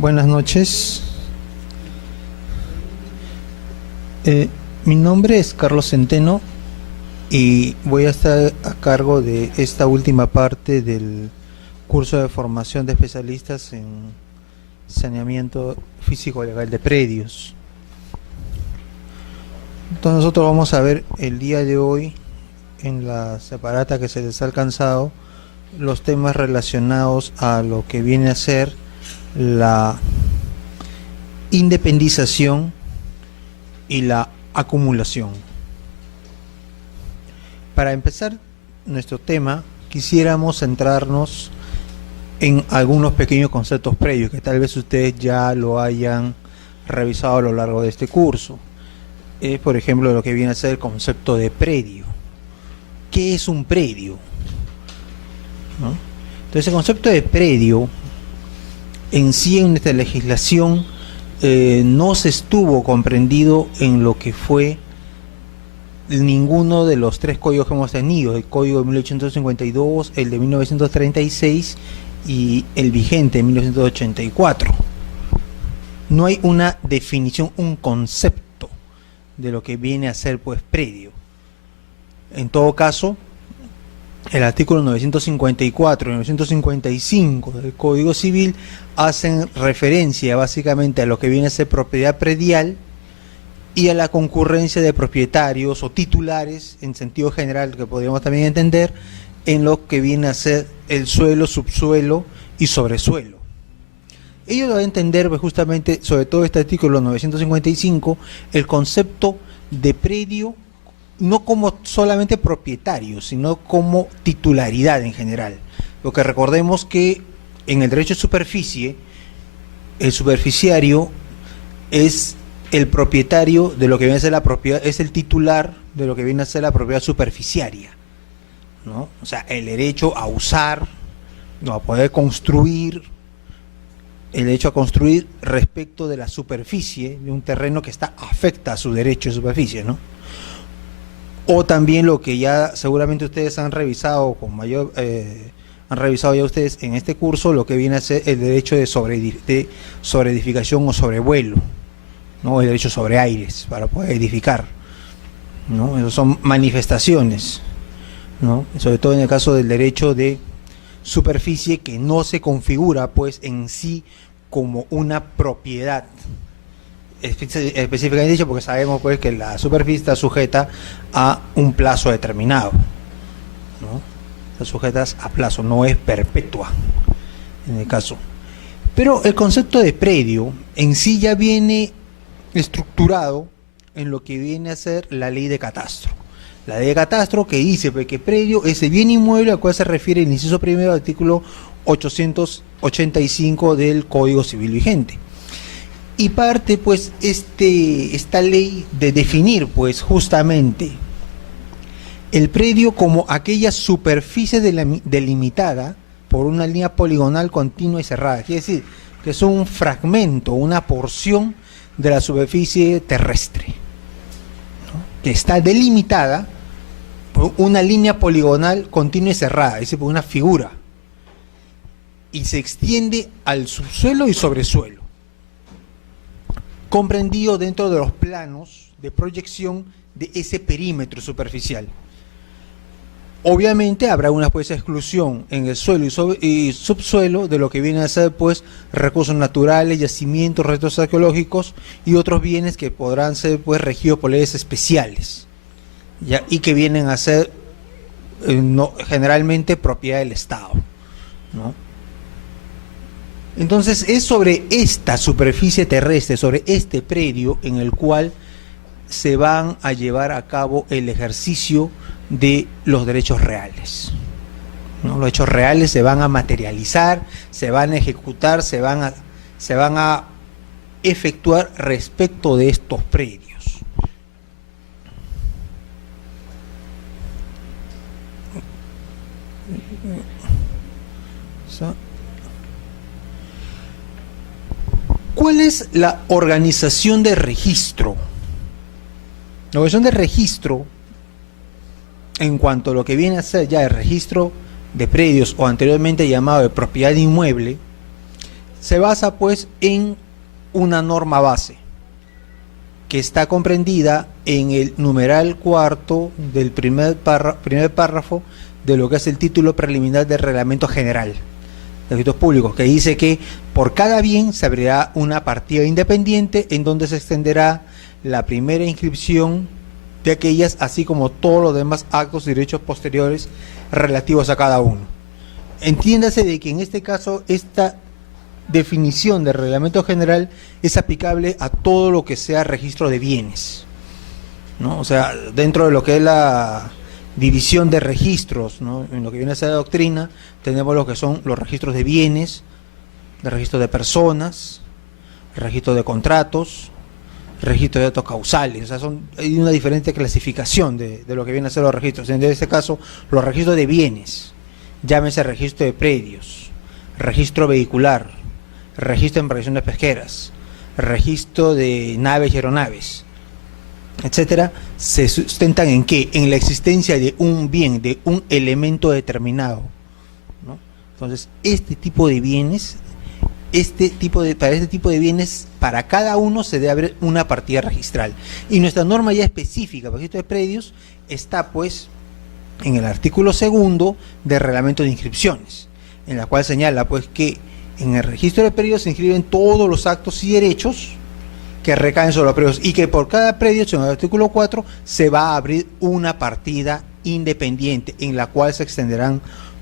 Buenas noches. Mi nombre es Carlos Centeno y voy a estar a cargo de esta última parte del curso de formación de especialistas en saneamiento físico legal de predios. Entonces nosotros vamos a ver el día de hoy en la separata que se les ha alcanzado los temas relacionados a lo que viene a ser la independización y la acumulación. Para empezar nuestro tema, quisiéramos centrarnos en algunos pequeños conceptos previos que tal vez ustedes ya lo hayan revisado a lo largo de este curso. Por ejemplo, lo que viene a ser el concepto de predio. ¿Qué es un predio? ¿No? Entonces, el concepto de predio en sí en nuestra legislación no se estuvo comprendido en lo que fue ninguno de los tres códigos que hemos tenido, el código de 1852, el de 1936 y el vigente de 1984. No hay una definición, un concepto de lo que viene a ser pues predio. En todo caso, el artículo 954 y 955 del Código Civil hacen referencia básicamente a lo que viene a ser propiedad predial y a la concurrencia de propietarios o titulares en sentido general, que podríamos también entender en lo que viene a ser el suelo, subsuelo y sobresuelo. Ello va a entender pues, justamente, sobre todo este artículo 955, el concepto de predio no como solamente propietario, sino como titularidad en general. Porque recordemos que en el derecho de superficie, el superficiario es el propietario de lo que viene a ser la propiedad, es el titular de lo que viene a ser la propiedad superficiaria, ¿no? O sea, el derecho a usar, ¿no? A poder construir, el derecho a construir respecto de la superficie de un terreno que está afecta a su derecho de superficie, ¿no? O también lo que ya seguramente ustedes han revisado con mayor han revisado ya ustedes en este curso, lo que viene a ser el derecho de sobreedificación o sobrevuelo, ¿no? El derecho sobre aires para poder edificar, ¿no? Esas son manifestaciones, ¿no? Sobre todo en el caso del derecho de superficie, que no se configura pues en sí como una propiedad específicamente dicho, porque sabemos pues que la superficie está sujeta a un plazo determinado, ¿no? Está sujeta a plazo, no es perpetua en el caso. Pero el concepto de predio en sí ya viene estructurado en lo que viene a ser la ley de catastro. La ley de catastro que dice pues, que predio es el bien inmueble al cual se refiere el inciso primero del artículo 885 del Código Civil vigente. Y parte pues esta ley de definir pues justamente el predio como aquella superficie delimitada por una línea poligonal continua y cerrada. Quiere decir que es un fragmento, una porción de la superficie terrestre, ¿no? Que está delimitada por una línea poligonal continua y cerrada, es decir, por una figura, y se extiende al subsuelo y sobresuelo, comprendido dentro de los planos de proyección de ese perímetro superficial. Obviamente habrá una pues exclusión en el suelo y subsuelo de lo que viene a ser pues recursos naturales, yacimientos, restos arqueológicos y otros bienes que podrán ser pues regidos por leyes especiales, ¿ya? Y que vienen a ser no, generalmente propiedad del Estado, ¿no? Entonces es sobre esta superficie terrestre, sobre este predio en el cual se van a llevar a cabo el ejercicio de los derechos reales, ¿no? Los derechos reales se van a materializar, se van a ejecutar, se van a efectuar respecto de estos predios. ¿Cuál es la organización de registro? La organización de registro, en cuanto a lo que viene a ser ya el registro de predios o anteriormente llamado de propiedad inmueble, se basa pues en una norma base que está comprendida en el numeral cuarto del primer párrafo de lo que es el título preliminar del Reglamento General de Registros Públicos, que dice que por cada bien se abrirá una partida independiente en donde se extenderá la primera inscripción de aquellas, así como todos los demás actos y derechos posteriores relativos a cada uno. Entiéndase de que en este caso esta definición del reglamento general es aplicable a todo lo que sea registro de bienes, ¿no? O sea, dentro de lo que es la división de registros, ¿no? En lo que viene a ser la doctrina, tenemos lo que son los registros de bienes, el registro de personas, el registro de contratos, el registro de datos causales. O sea, hay una diferente clasificación de lo que viene a ser los registros. En este caso, los registros de bienes, llámese registro de predios, registro vehicular, registro de embarcaciones pesqueras, registro de naves y aeronaves, etcétera, se sustentan ¿en qué? En la existencia de un bien, de un elemento determinado, ¿no? Entonces, este tipo de bienes, para este tipo de bienes, para cada uno se debe abrir una partida registral. Y nuestra norma ya específica para registro de predios está pues en el artículo 2 del reglamento de inscripciones, en la cual señala pues que en el registro de predios se inscriben todos los actos y derechos que recaen sobre los predios y que por cada predio, según el artículo 4, se va a abrir una partida independiente en la cual se extenderán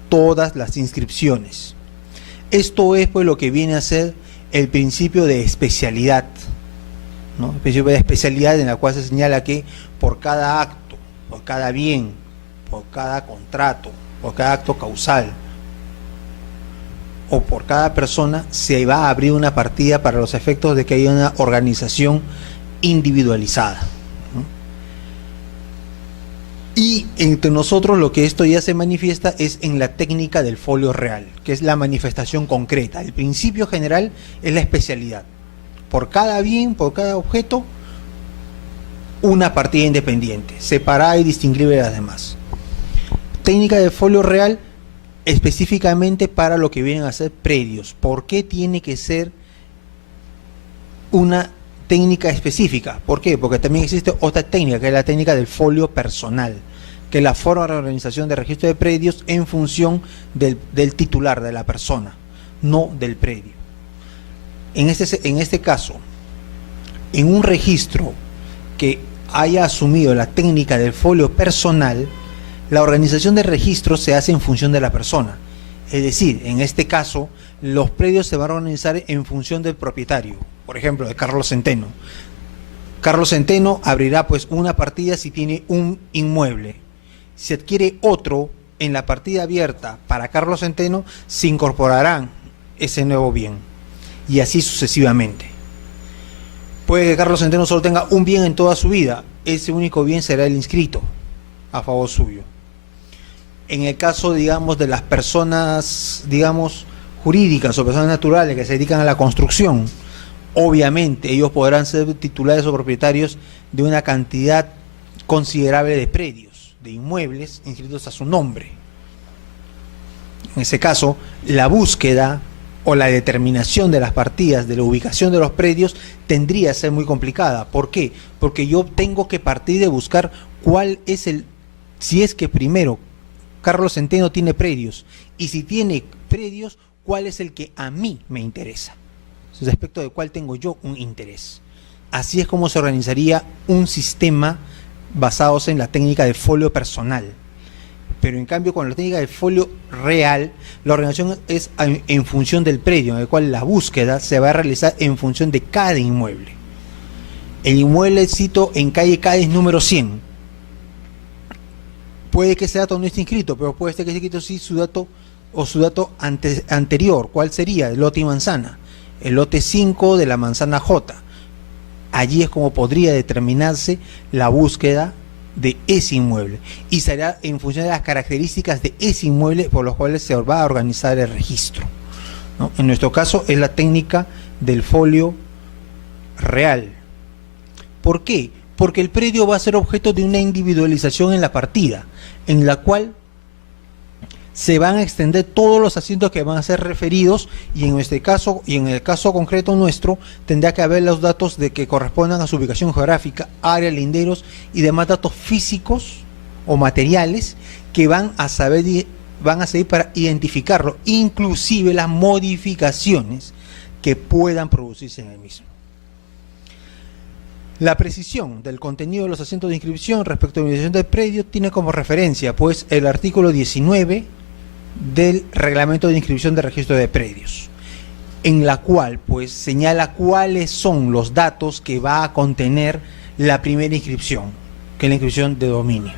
todas las inscripciones. Esto es pues lo que viene a ser el principio de especialidad, ¿no? El principio de especialidad en la cual se señala que por cada acto, por cada bien, por cada contrato, por cada acto causal o por cada persona se va a abrir una partida para los efectos de que haya una organización individualizada, ¿no? Y entre nosotros lo que esto ya se manifiesta es en la técnica del folio real, que es la manifestación concreta. El principio general es la especialidad. Por cada bien, por cada objeto, una partida independiente, separada y distinguible de las demás. Técnica del folio real específicamente para lo que vienen a ser predios. ¿Por qué tiene que ser una técnica específica? ¿Por qué? Porque también existe otra técnica, que es la técnica del folio personal, que es la forma de organización de registro de predios en función del titular, de la persona, no del predio. En este caso, en un registro que haya asumido la técnica del folio personal, la organización de registros se hace en función de la persona. Es decir, en este caso, los predios se van a organizar en función del propietario. Por ejemplo, de Carlos Centeno. Carlos Centeno abrirá pues una partida si tiene un inmueble. Si adquiere otro, en la partida abierta para Carlos Centeno se incorporarán ese nuevo bien. Y así sucesivamente. Puede que Carlos Centeno solo tenga un bien en toda su vida. Ese único bien será el inscrito a favor suyo. En el caso, digamos, de las personas, digamos, jurídicas o personas naturales que se dedican a la construcción, obviamente ellos podrán ser titulares o propietarios de una cantidad considerable de predios, de inmuebles inscritos a su nombre. En ese caso, la búsqueda o la determinación de las partidas, de la ubicación de los predios, tendría que ser muy complicada. ¿Por qué? Porque yo tengo que partir de buscar cuál es si es que primero Carlos Centeno tiene predios, y si tiene predios, cuál es el que a mí me interesa, respecto de cuál tengo yo un interés. Así es como se organizaría un sistema basado en la técnica de folio personal. Pero en cambio, con la técnica de folio real, la organización es en función del predio, en el cual la búsqueda se va a realizar en función de cada inmueble. El inmueble, cito, en calle Cádiz número 100. Puede que ese dato no esté inscrito, pero puede ser que esté inscrito sí su dato o su dato anterior. ¿Cuál sería? El lote y manzana. El lote 5 de la manzana J. Allí es como podría determinarse la búsqueda de ese inmueble. Y será en función de las características de ese inmueble por los cuales se va a organizar el registro, ¿no? En nuestro caso es la técnica del folio real. ¿Por qué? Porque el predio va a ser objeto de una individualización en la partida, en la cual se van a extender todos los asientos que van a ser referidos, y en este caso, y en el caso concreto nuestro, tendrá que haber los datos de que correspondan a su ubicación geográfica, área, linderos y demás datos físicos o materiales que van a servir para identificarlo, inclusive las modificaciones que puedan producirse en el mismo. La precisión del contenido de los asientos de inscripción respecto a la utilización del predio tiene como referencia pues el artículo 19 del reglamento de inscripción de registro de predios, en la cual pues señala cuáles son los datos que va a contener la primera inscripción, que es la inscripción de dominio.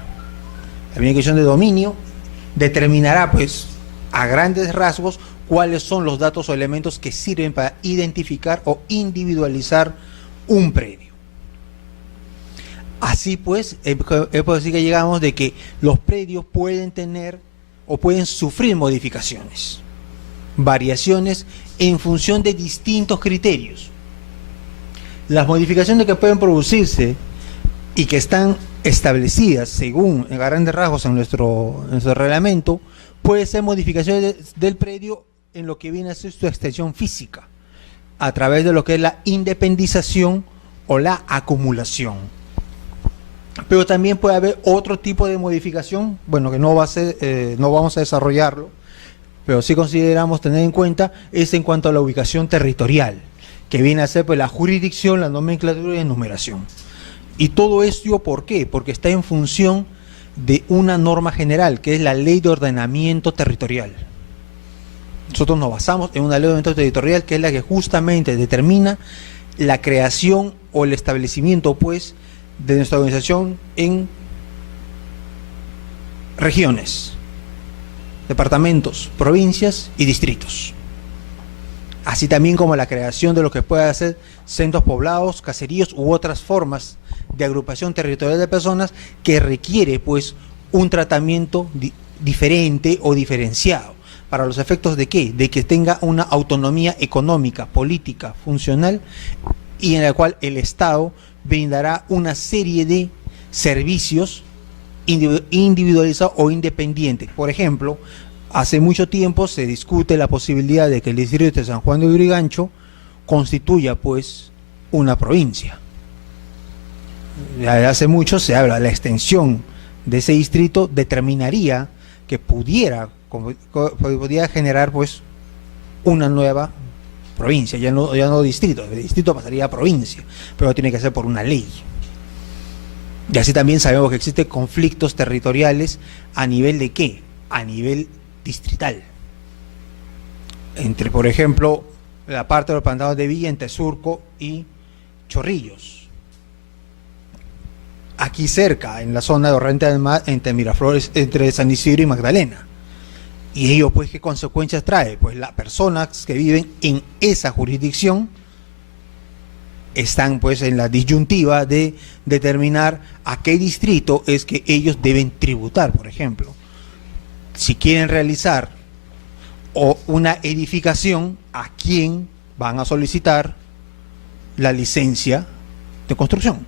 La primera inscripción de dominio determinará pues a grandes rasgos cuáles son los datos o elementos que sirven para identificar o individualizar un predio. Así pues, es por decir que llegamos de que los predios pueden tener o pueden sufrir modificaciones, variaciones en función de distintos criterios. Las modificaciones que pueden producirse y que están establecidas según en grandes rasgos en nuestro reglamento, puede ser modificaciones del predio en lo que viene a ser su extensión física, a través de lo que es la independización o la acumulación. Pero también puede haber otro tipo de modificación, bueno, que no va a ser, no vamos a desarrollarlo, pero sí consideramos tener en cuenta, es en cuanto a la ubicación territorial, que viene a ser pues la jurisdicción, la nomenclatura y la enumeración. Y todo esto, ¿por qué? Porque está en función de una norma general, que es la Ley de Ordenamiento Territorial. Nosotros nos basamos en una Ley de Ordenamiento Territorial que es la que justamente determina la creación o el establecimiento, pues, de nuestra organización en regiones, departamentos, provincias y distritos, así también como la creación de lo que puede ser centros poblados, caseríos u otras formas de agrupación territorial de personas que requiere pues un tratamiento diferente o diferenciado para los efectos de ¿qué? De que tenga una autonomía económica, política, funcional, y en la cual el Estado brindará una serie de servicios individualizados o independientes. Por ejemplo, hace mucho tiempo se discute la posibilidad de que el distrito de San Juan de Lurigancho constituya pues una provincia. Desde hace mucho se habla de la extensión de ese distrito, determinaría que pudiera generar pues una nueva provincia, ya no distrito, el distrito pasaría a provincia, pero tiene que ser por una ley. Y así también sabemos que existen conflictos territoriales a nivel de ¿qué? A nivel distrital. Entre, por ejemplo, la parte de los pantanos de Villa entre Surco y Chorrillos. Aquí cerca, en la zona de Orrente del Mar, entre Miraflores, entre San Isidro y Magdalena. Y ello, pues, ¿qué consecuencias trae? Pues las personas que viven en esa jurisdicción están, pues, en la disyuntiva de determinar a qué distrito es que ellos deben tributar, por ejemplo. Si quieren realizar una edificación, ¿a quién van a solicitar la licencia de construcción?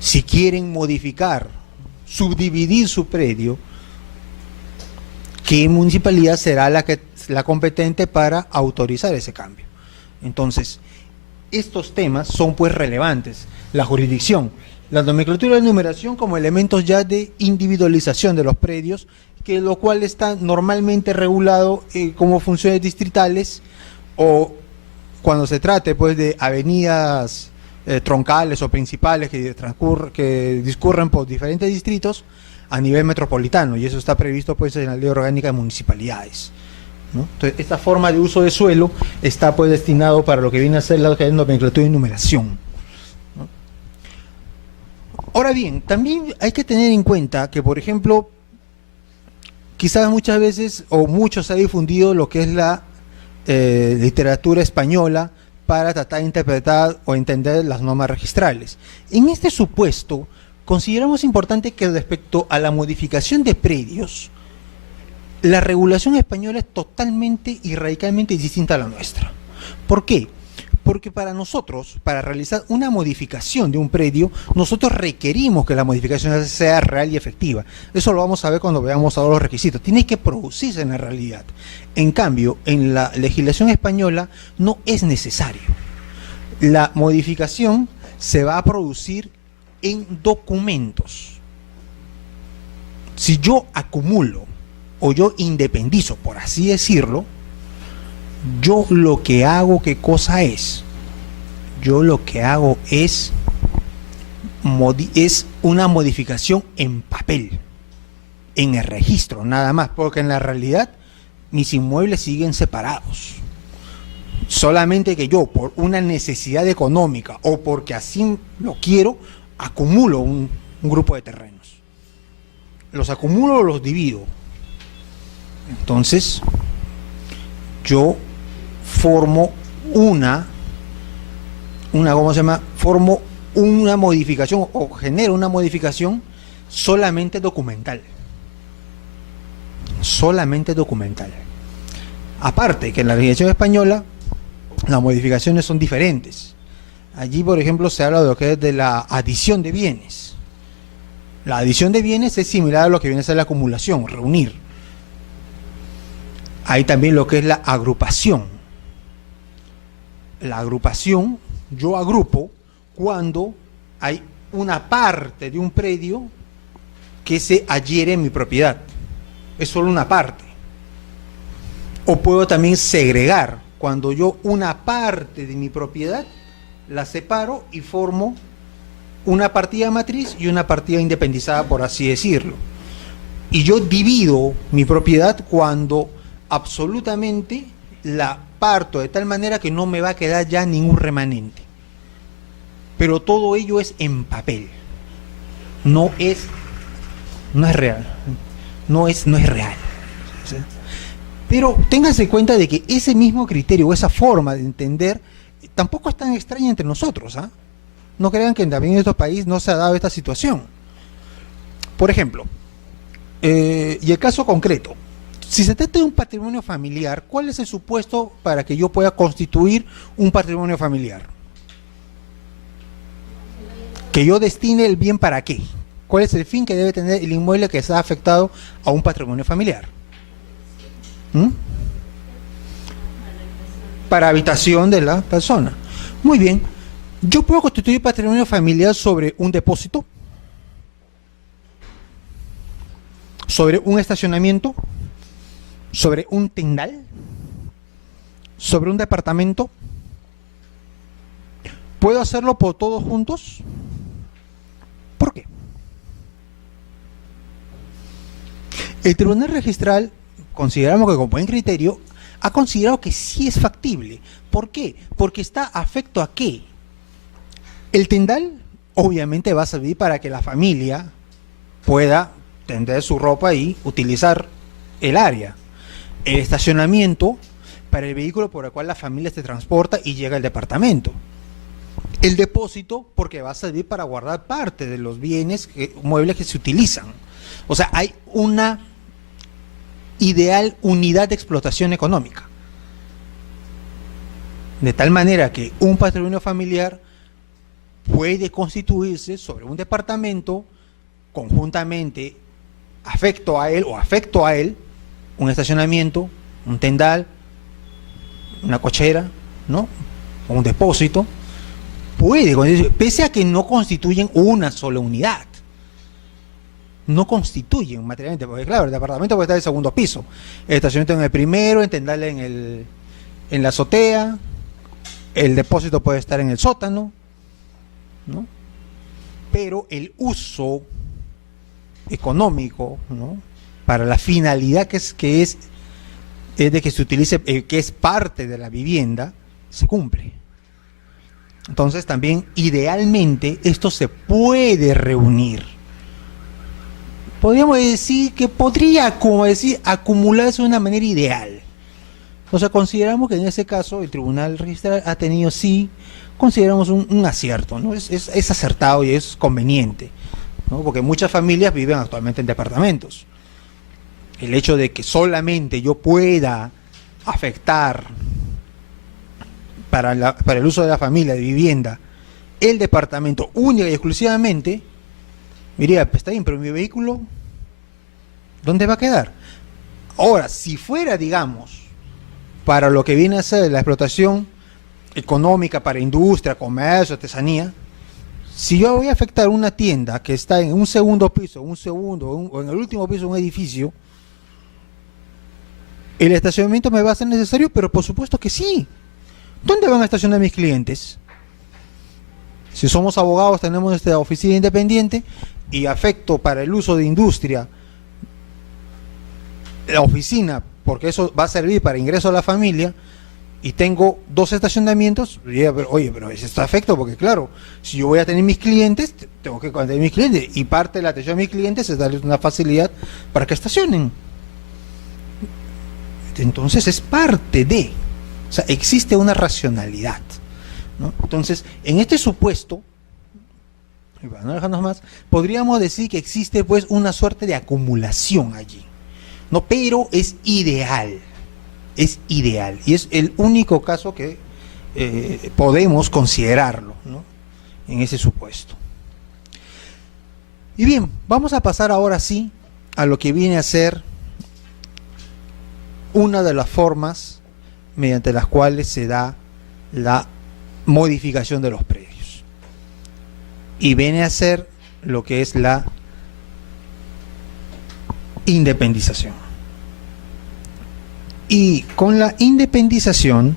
Si quieren modificar, subdividir su predio, ¿qué municipalidad será la competente para autorizar ese cambio? Entonces, estos temas son pues relevantes. La jurisdicción, la nomenclatura y la numeración como elementos ya de individualización de los predios, que lo cual está normalmente regulado como funciones distritales, o cuando se trate pues de avenidas troncales o principales que discurren por diferentes distritos a nivel metropolitano, y eso está previsto pues en la Ley Orgánica de Municipalidades, ¿no? Entonces, esta forma de uso de suelo está pues destinado para lo que viene a ser la nomenclatura y numeración, ¿no? Ahora bien, también hay que tener en cuenta que, por ejemplo, quizás muchas veces o mucho se ha difundido lo que es la literatura española para tratar de interpretar o entender las normas registrales. En este supuesto, consideramos importante que respecto a la modificación de predios, la regulación española es totalmente y radicalmente distinta a la nuestra. ¿Por qué? Porque para nosotros, para realizar una modificación de un predio, nosotros requerimos que la modificación sea real y efectiva. Eso lo vamos a ver cuando veamos ahora los requisitos. Tiene que producirse en la realidad. En cambio, en la legislación española no es necesario. La modificación se va a producir en documentos. Si yo acumulo o yo independizo, por así decirlo, yo lo que hago, ¿qué cosa es? Yo lo que hago es una modificación en papel, en el registro, nada más, porque en la realidad mis inmuebles siguen separados. Solamente que yo, por una necesidad económica o porque así lo quiero, acumulo un grupo de terrenos. Los acumulo o los divido. Entonces, yo formo ¿cómo se llama? Formo una modificación o genero una modificación solamente documental. Solamente documental. Aparte que en la legislación española las modificaciones son diferentes. Allí, por ejemplo, se habla de lo que es de la adición de bienes. La adición de bienes es similar a lo que viene a ser la acumulación, reunir. Hay también lo que es la agrupación. La agrupación, yo agrupo cuando hay una parte de un predio que se adhiere en mi propiedad. Es solo una parte. O puedo también segregar, cuando yo una parte de mi propiedad la separo y formo una partida matriz y una partida independizada, por así decirlo. Y yo divido mi propiedad cuando absolutamente la parto de tal manera que no me va a quedar ya ningún remanente. Pero todo ello es en papel. No es real. No es real. ¿Sí? Pero ténganse en cuenta de que ese mismo criterio o esa forma de entender tampoco es tan extraña entre nosotros, ¿ah? No crean que también en estos países no se ha dado esta situación. Por ejemplo, y el caso concreto, si se trata de un patrimonio familiar, ¿cuál es el supuesto para que yo pueda constituir un patrimonio familiar? Que yo destine el bien para qué. ¿Cuál es el fin que debe tener el inmueble que está afectado a un patrimonio familiar? Para habitación de la persona. Muy bien. Yo puedo constituir patrimonio familiar sobre un depósito, sobre un estacionamiento, sobre un tendal, sobre un departamento. ¿Puedo hacerlo por todos juntos? ¿Por qué? El Tribunal Registral, consideramos que con buen criterio, ha considerado que sí es factible. ¿Por qué? Porque está afecto a qué. El tendal obviamente va a servir para que la familia pueda tender su ropa y utilizar el área. El estacionamiento para el vehículo por el cual la familia se transporta y llega al departamento. El depósito porque va a servir para guardar parte de los bienes muebles que se utilizan. O sea, hay una ideal unidad de explotación económica. De tal manera que un patrimonio familiar puede constituirse sobre un departamento conjuntamente afecto a él o afecto a él, un estacionamiento, un tendal, una cochera, ¿no? O un depósito, puede, pese a que no constituyen una sola unidad. No constituyen materialmente, porque claro, el departamento puede estar en el segundo piso, el estacionamiento en el primero, el tendal en la azotea, el depósito puede estar en el sótano, ¿no? Pero el uso económico, ¿no?, para la finalidad que es de que se utilice, que es parte de la vivienda, se cumple. Entonces también idealmente esto se puede reunir. Podríamos decir que podría, como decir, acumularse de una manera ideal. O sea, consideramos que en ese caso el Tribunal Registral ha tenido, sí, consideramos un acierto, ¿no? Es acertado y es conveniente, ¿no? Porque muchas familias viven actualmente en departamentos. El hecho de que solamente yo pueda afectar para el uso de la familia, de vivienda, el departamento única y exclusivamente, diría, pues está bien, pero mi vehículo, ¿dónde va a quedar? Ahora, si fuera, digamos, para lo que viene a ser la explotación económica para industria, comercio, artesanía, si yo voy a afectar una tienda que está en un segundo piso, o en el último piso de un edificio, ¿el estacionamiento me va a ser necesario? Pero por supuesto que sí. ¿Dónde van a estacionar mis clientes? Si somos abogados, tenemos esta oficina independiente y afecto para el uso de industria la oficina, porque eso va a servir para ingreso a la familia, y tengo 2 estacionamientos, oye, pero ese está afecto, porque claro, si yo voy a tener mis clientes, tengo que tener mis clientes, y parte de la atención a mis clientes es darles una facilidad para que estacionen. Entonces es parte de, o sea, existe una racionalidad, ¿no? Entonces, en este supuesto, y para no dejarnos más, podríamos decir que existe pues una suerte de acumulación allí, ¿no? Pero es ideal, y es el único caso que podemos considerarlo, ¿no? En ese supuesto. Y bien, vamos a pasar ahora sí a lo que viene a ser una de las formas mediante las cuales se da la modificación de los predios, y viene a ser lo que es la independización. Y con la independización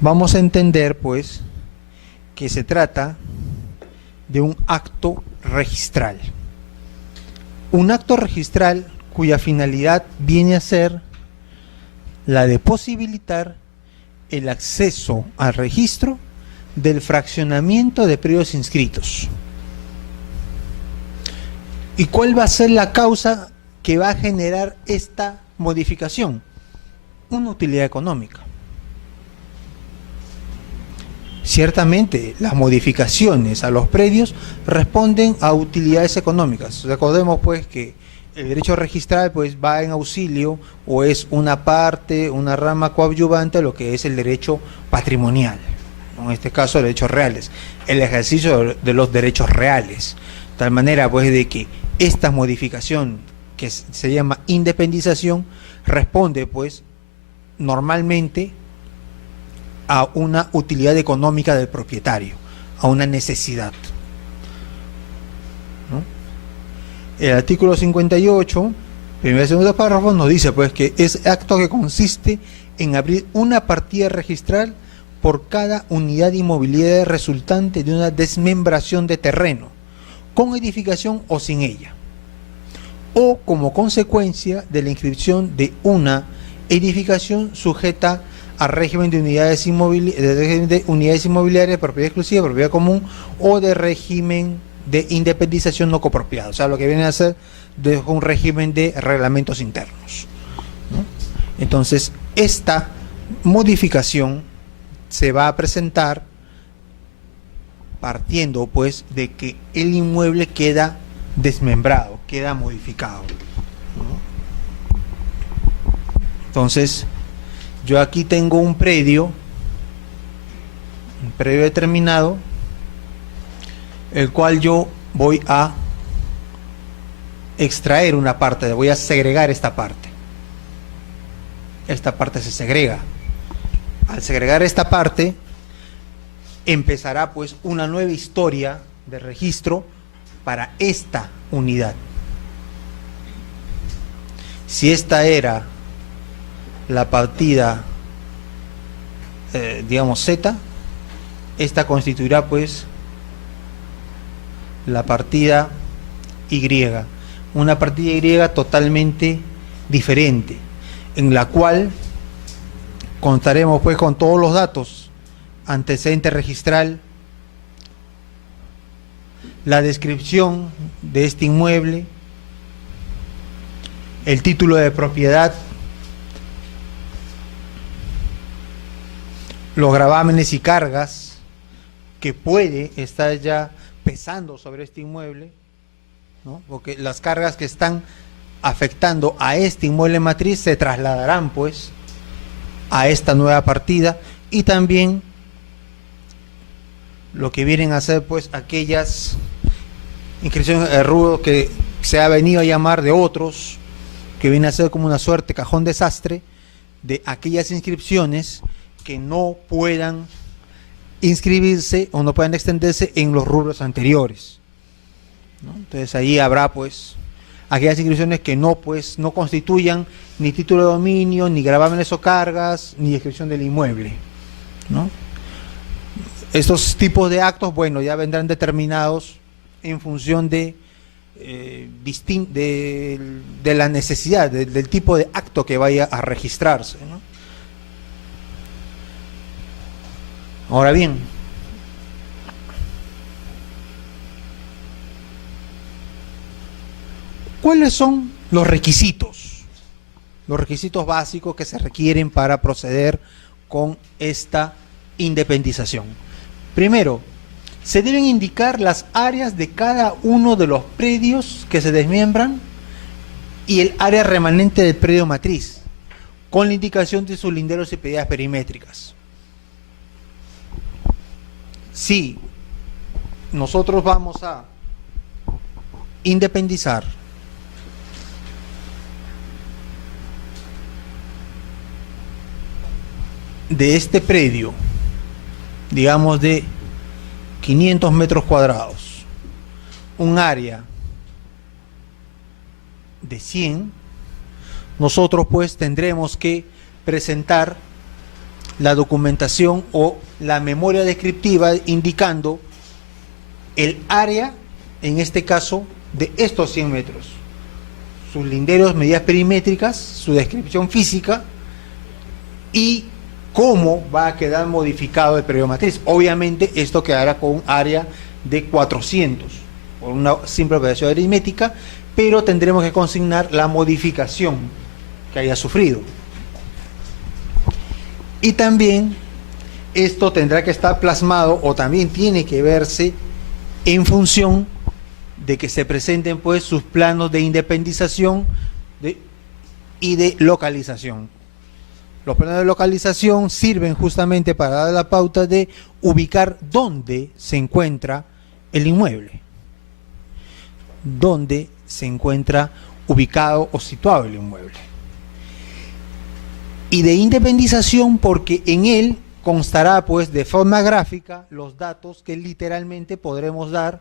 vamos a entender pues que se trata de un acto registral, cuya finalidad viene a ser la de posibilitar el acceso al registro del fraccionamiento de predios inscritos. ¿Y cuál va a ser la causa que va a generar esta modificación? Una utilidad económica. Ciertamente, las modificaciones a los predios responden a utilidades económicas. Recordemos pues que el derecho registral pues va en auxilio, o es una parte, una rama coadyuvante a lo que es el derecho patrimonial, en este caso derechos reales, el ejercicio de los derechos reales, de tal manera pues de que esta modificación que se llama independización responde pues normalmente a una utilidad económica del propietario, a una necesidad, ¿no? El artículo 58, primer y segundo párrafo, nos dice pues que es acto que consiste en abrir una partida registral por cada unidad inmobiliaria resultante de una desmembración de terreno, con edificación o sin ella, o como consecuencia de la inscripción de una edificación sujeta al régimen de unidades inmobiliarias de propiedad exclusiva, propiedad común, o de régimen de independización no copropiada, o sea, lo que viene a ser de un régimen de reglamentos internos, ¿no? Entonces, esta modificación se va a presentar partiendo pues de que el inmueble queda desmembrado, queda modificado, ¿no? Entonces, yo aquí tengo un predio determinado, el cual yo voy a extraer una parte, voy a segregar esta parte. Esta parte se segrega. Al segregar esta parte, empezará pues una nueva historia de registro para esta unidad. Si esta era la partida, digamos Z, esta constituirá pues la partida Y, una partida Y totalmente diferente, en la cual contaremos pues con todos los datos: antecedente registral, la descripción de este inmueble, el título de propiedad, los gravámenes y cargas que puede estar ya pesando sobre este inmueble, ¿no? Porque las cargas que están afectando a este inmueble matriz se trasladarán pues a esta nueva partida, y también lo que vienen a ser pues aquellas inscripciones de rubro que se ha venido a llamar de otros, que viene a ser como una suerte cajón desastre de aquellas inscripciones que no puedan inscribirse o no puedan extenderse en los rubros anteriores, ¿no? Entonces ahí habrá pues aquellas inscripciones que no constituyan ni título de dominio, ni gravámenes o cargas, ni descripción del inmueble, ¿no? Estos tipos de actos, bueno, ya vendrán determinados en función de la necesidad, del tipo de acto que vaya a registrarse, ¿no? Ahora bien, ¿cuáles son los requisitos? Los requisitos básicos que se requieren para proceder con esta independización. Primero, se deben indicar las áreas de cada uno de los predios que se desmiembran y el área remanente del predio matriz, con la indicación de sus linderos y medidas perimétricas. Si nosotros vamos a independizar de este predio, digamos de 500 metros cuadrados, un área de 100, nosotros pues tendremos que presentar la documentación o la memoria descriptiva indicando el área, en este caso, de estos 100 metros, sus linderos, medidas perimétricas, su descripción física y cómo va a quedar modificado el predio matriz. Obviamente esto quedará con un área de 400 por una simple operación aritmética, pero tendremos que consignar la modificación que haya sufrido. Y también esto tendrá que estar plasmado o también tiene que verse en función de que se presenten pues sus planos de independización y de localización. Los planos de localización sirven justamente para dar la pauta de ubicar dónde se encuentra el inmueble, dónde se encuentra ubicado o situado el inmueble. Y de independización porque en él constará pues de forma gráfica los datos que literalmente podremos dar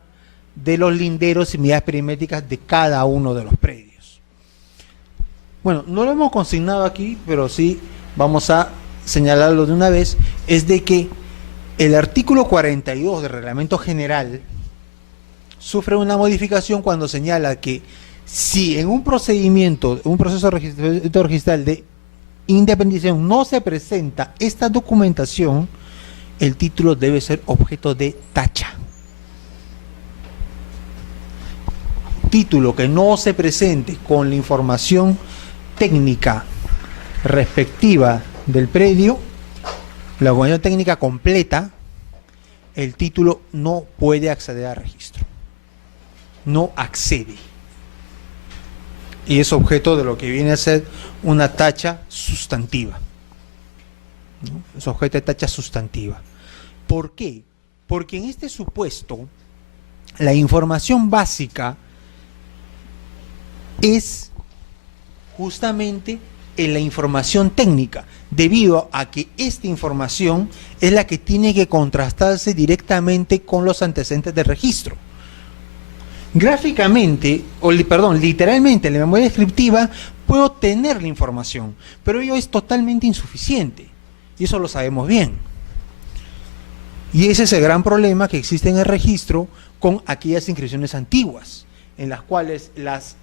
de los linderos y medidas perimétricas de cada uno de los predios. Bueno, no lo hemos consignado aquí, pero sí vamos a señalarlo de una vez, es de que el artículo 42 del Reglamento General sufre una modificación cuando señala que si en un procedimiento, un proceso registral de independización no se presenta esta documentación, el título debe ser objeto de tacha. Título que no se presente con la información técnica respectiva del predio, la documentación técnica completa, el título no puede acceder al registro, no accede, y es objeto de lo que viene a ser una tacha sustantiva, ¿no? Es objeto de tacha sustantiva. ¿Por qué? Porque en este supuesto la información básica es justamente en la información técnica, debido a que esta información es la que tiene que contrastarse directamente con los antecedentes del registro. Gráficamente, literalmente en la memoria descriptiva puedo tener la información, pero ello es totalmente insuficiente, y eso lo sabemos bien. Y ese es el gran problema que existe en el registro con aquellas inscripciones antiguas, en las cuales las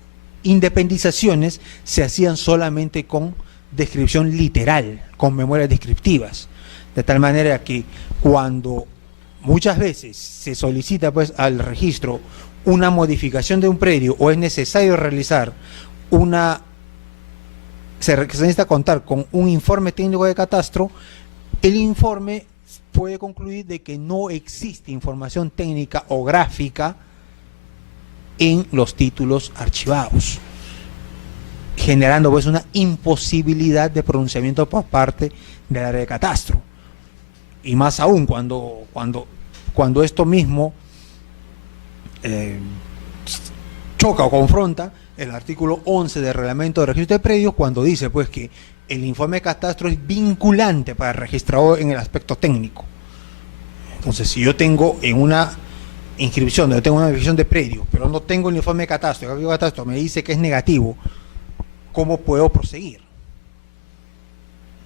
independizaciones se hacían solamente con descripción literal, con memorias descriptivas, de tal manera que cuando muchas veces se solicita pues al registro una modificación de un predio o es necesario realizar se necesita contar con un informe técnico de catastro, el informe puede concluir de que no existe información técnica o gráfica en los títulos archivados, generando pues una imposibilidad de pronunciamiento por parte del área de catastro. Y más aún cuando cuando esto mismo choca o confronta el artículo 11 del reglamento de registro de predios, cuando dice pues que el informe de catastro es vinculante para el registrador en el aspecto técnico. Entonces, si yo tengo en una inscripción, yo tengo una verificación de predios, pero no tengo el informe de catastro, el catastro me dice que es negativo, ¿cómo puedo proseguir?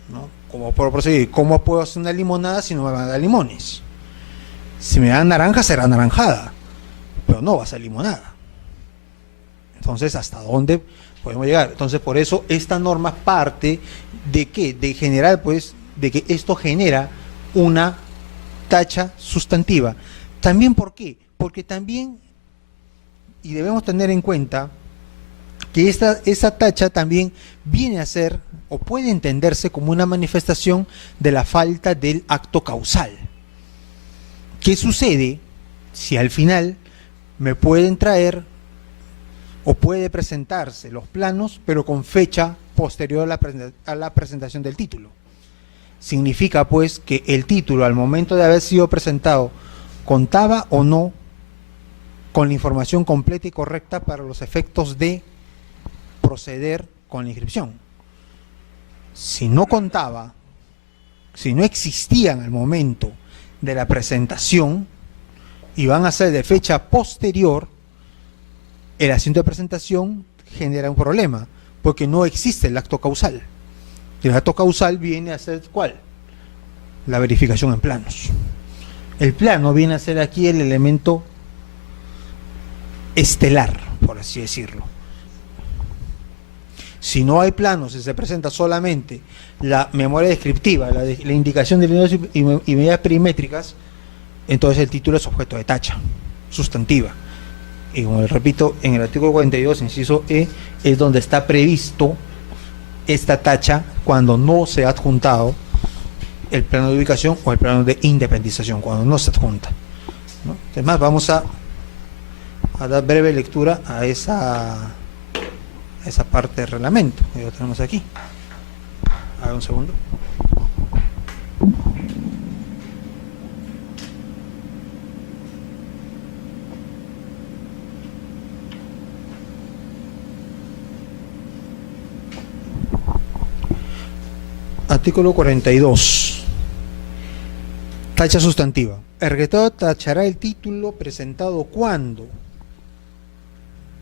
¿No? ¿Cómo puedo proseguir? ¿Cómo puedo hacer una limonada si no me van a dar limones? Si me dan naranja, será naranjada, pero no va a ser limonada. Entonces, ¿hasta dónde podemos llegar? Entonces, por eso esta norma parte de ¿qué? De generar, pues, de que esto genera una tacha sustantiva. También, ¿por qué? Porque también, y debemos tener en cuenta, que esa tacha también viene a ser, o puede entenderse como una manifestación de la falta del acto causal. ¿Qué sucede si al final me pueden traer o puede presentarse los planos, pero con fecha posterior a la presentación del título? Significa pues que el título, al momento de haber sido presentado, contaba o no con la información completa y correcta para los efectos de proceder con la inscripción. Si no contaba, si no existían al momento de la presentación y van a ser de fecha posterior, el asiento de presentación genera un problema, porque no existe el acto causal. El acto causal viene a ser ¿cuál? La verificación en planos. El plano viene a ser aquí el elemento estelar, por así decirlo. Si no hay planos, si se presenta solamente la memoria descriptiva, la indicación de líneas y medidas perimétricas, entonces el título es objeto de tacha sustantiva. Y como les repito, en el artículo 42, inciso E, es donde está previsto esta tacha cuando no se ha adjuntado el plano de ubicación o el plano de independización, cuando no se adjunta, ¿no? Además, vamos a dar breve lectura a esa parte del reglamento que lo tenemos aquí. A ver, un segundo. Artículo 42. Tacha sustantiva. El registrador tachará el título presentado cuando,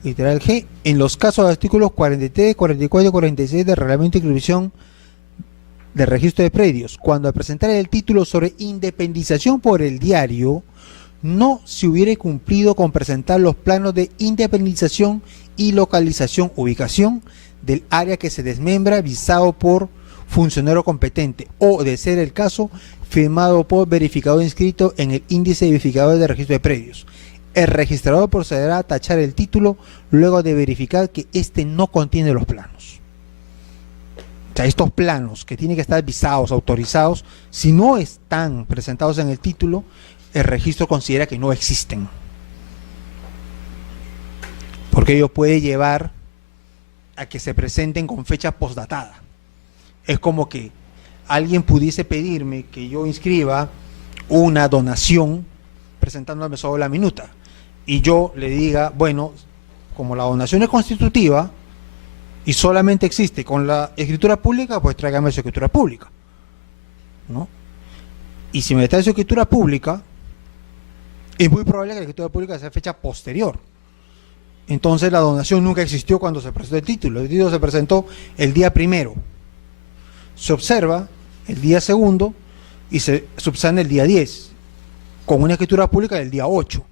literal G, en los casos de artículos 43, 44 y 46 del reglamento de inscripción del registro de predios, cuando al presentar el título sobre independización por el diario, no se hubiere cumplido con presentar los planos de independización y localización, ubicación del área que se desmembra, visado por funcionario competente, o, de ser el caso, firmado por verificador inscrito en el índice de verificadores de registro de predios. El registrador procederá a tachar el título luego de verificar que éste no contiene los planos. O sea, estos planos que tienen que estar visados, autorizados, si no están presentados en el título, el registro considera que no existen. Porque ello puede llevar a que se presenten con fecha postdatada. Es como que alguien pudiese pedirme que yo inscriba una donación presentándome solo la minuta, y yo le diga, bueno, como la donación es constitutiva y solamente existe con la escritura pública, pues tráigame su escritura pública, ¿no? Y si me trae su escritura pública, es muy probable que la escritura pública sea fecha posterior. Entonces la donación nunca existió cuando se presentó el título se presentó el día primero, se observa el día segundo y se subsana el día 10, con una escritura pública del día 8.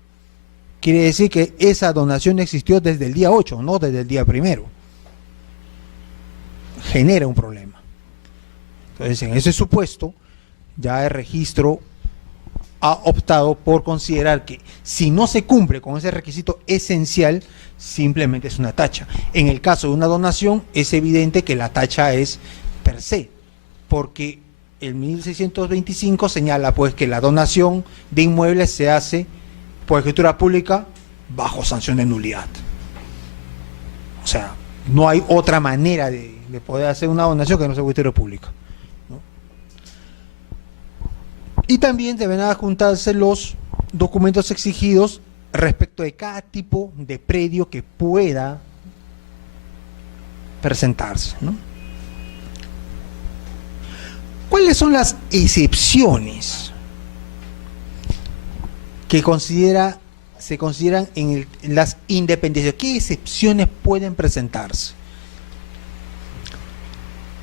Quiere decir que esa donación existió desde el día 8, no desde el día primero. Genera un problema. Entonces, en ese supuesto, ya el registro ha optado por considerar que si no se cumple con ese requisito esencial, simplemente es una tacha. En el caso de una donación, es evidente que la tacha es per se, porque el 1625 señala pues que la donación de inmuebles se hace por escritura pública bajo sanción de nulidad. O sea, no hay otra manera de poder hacer una donación que no sea por escritura pública, ¿no? Y también deben adjuntarse los documentos exigidos respecto de cada tipo de predio que pueda presentarse, ¿no? ¿Cuáles son las excepciones que se consideran en las independencias? ¿Qué excepciones pueden presentarse?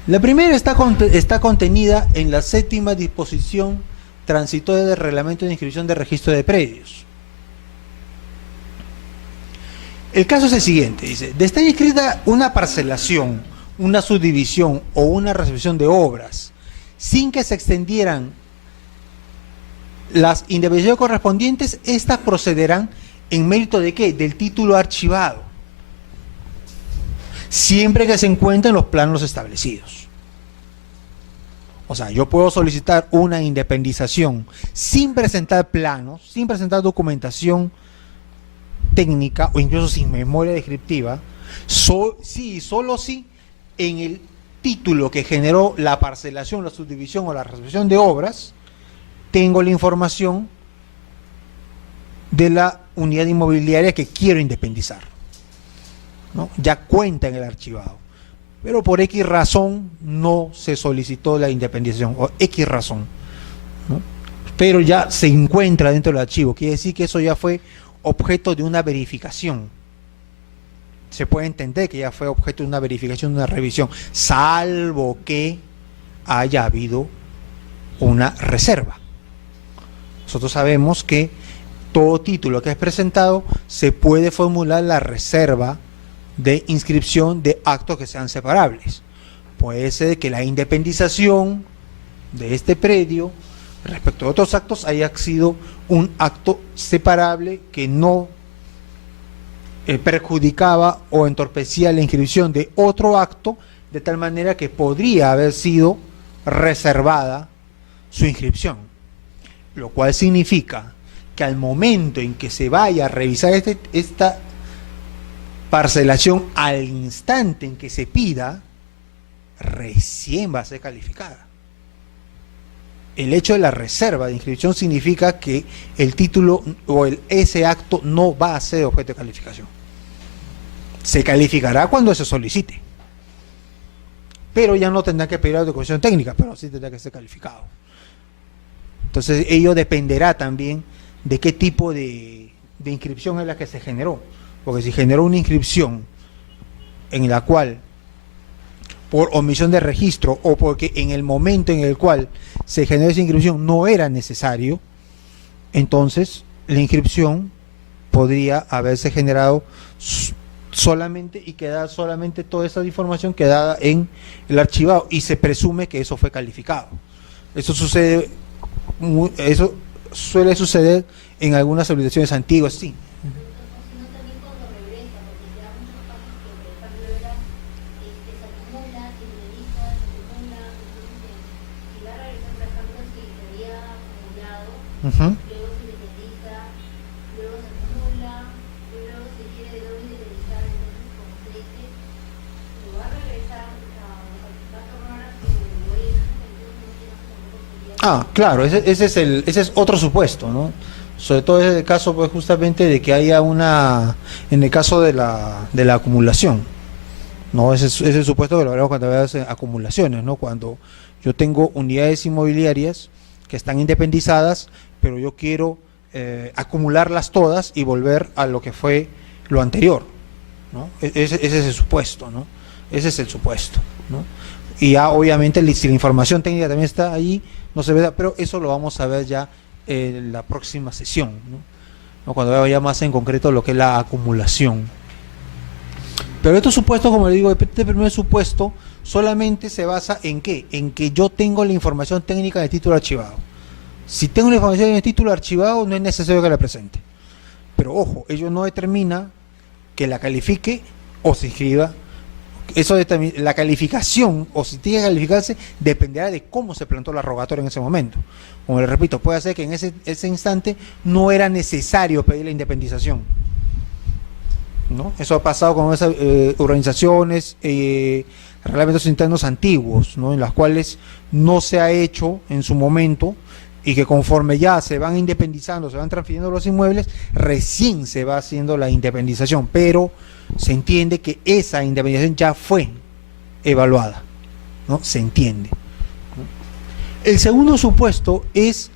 La primera está contenida en la 7ª disposición transitoria del Reglamento de Inscripción de Registro de Predios. El caso es el siguiente, dice: de estar inscrita una parcelación, una subdivisión o una recepción de obras sin que se extendieran las independencias correspondientes, estas procederán en mérito de ¿qué? Del título archivado, siempre que se encuentren los planos establecidos. O sea, yo puedo solicitar una independización sin presentar planos, sin presentar documentación técnica o incluso sin memoria descriptiva, solo si en el título que generó la parcelación, la subdivisión o la recepción de obras tengo la información de la unidad inmobiliaria que quiero independizar, ¿no? Ya cuenta en el archivado, pero por X razón no se solicitó la independización, o X razón, ¿no? Pero ya se encuentra dentro del archivo, quiere decir que eso ya fue objeto de una verificación. Se puede entender que ya fue objeto de una verificación, de una revisión, salvo que haya habido una reserva. Nosotros sabemos que todo título que es presentado se puede formular la reserva de inscripción de actos que sean separables. Puede ser que la independización de este predio respecto a otros actos haya sido un acto separable que no perjudicaba o entorpecía la inscripción de otro acto, de tal manera que podría haber sido reservada su inscripción, lo cual significa que al momento en que se vaya a revisar esta parcelación, al instante en que se pida, recién va a ser calificada. El hecho de la reserva de inscripción significa que el título o ese acto no va a ser objeto de calificación. Se calificará cuando se solicite, pero ya no tendrá que pedir la documentación técnica, pero sí tendrá que ser calificado. Entonces ello dependerá también de qué tipo de inscripción es la que se generó, porque si generó una inscripción en la cual por omisión de registro o porque en el momento en el cual se generó esa inscripción no era necesario, entonces la inscripción podría haberse generado solamente y quedar solamente toda esa información quedada en el archivado y se presume que eso fue calificado. Eso suele suceder en algunas habilitaciones antiguas, sí. Uh-huh. Luego se independiza, luego se acumula, luego se quiere de nuevo independizar, entonces como se dice, lo va a regresar, va a tomar a su claro, ese es otro supuesto, ¿no? Sobre todo en el caso, pues, justamente de que haya en el caso de la acumulación, ¿no? Ese supuesto que lo hablamos cuando hablamos de acumulaciones, ¿no? Cuando yo tengo unidades inmobiliarias que están independizadas, pero yo quiero acumularlas todas y volver a lo que fue lo anterior, ¿no? Ese es el supuesto, ¿no? Ese es el supuesto, ¿no? Y ya obviamente si la información técnica también está allí, no se ve, pero eso lo vamos a ver ya en la próxima sesión, ¿no? Cuando vea ya más en concreto lo que es la acumulación. Pero estos supuestos, como le digo, este primer supuesto solamente se basa en ¿qué? En que yo tengo la información técnica del título archivado. Si tengo la información en el título archivado, no es necesario que la presente. Pero ojo, ello no determina que la califique o se inscriba. Eso determina, la calificación, o si tiene que calificarse, dependerá de cómo se plantó la rogatoria en ese momento. Como le repito, puede ser que en ese instante no era necesario pedir la independización, ¿no? Eso ha pasado con esas organizaciones, reglamentos internos antiguos, ¿no? En las cuales no se ha hecho en su momento y que conforme ya se van independizando, se van transfiriendo los inmuebles, recién se va haciendo la independización, pero se entiende que esa independización ya fue evaluada, ¿no? Se entiende. El segundo supuesto es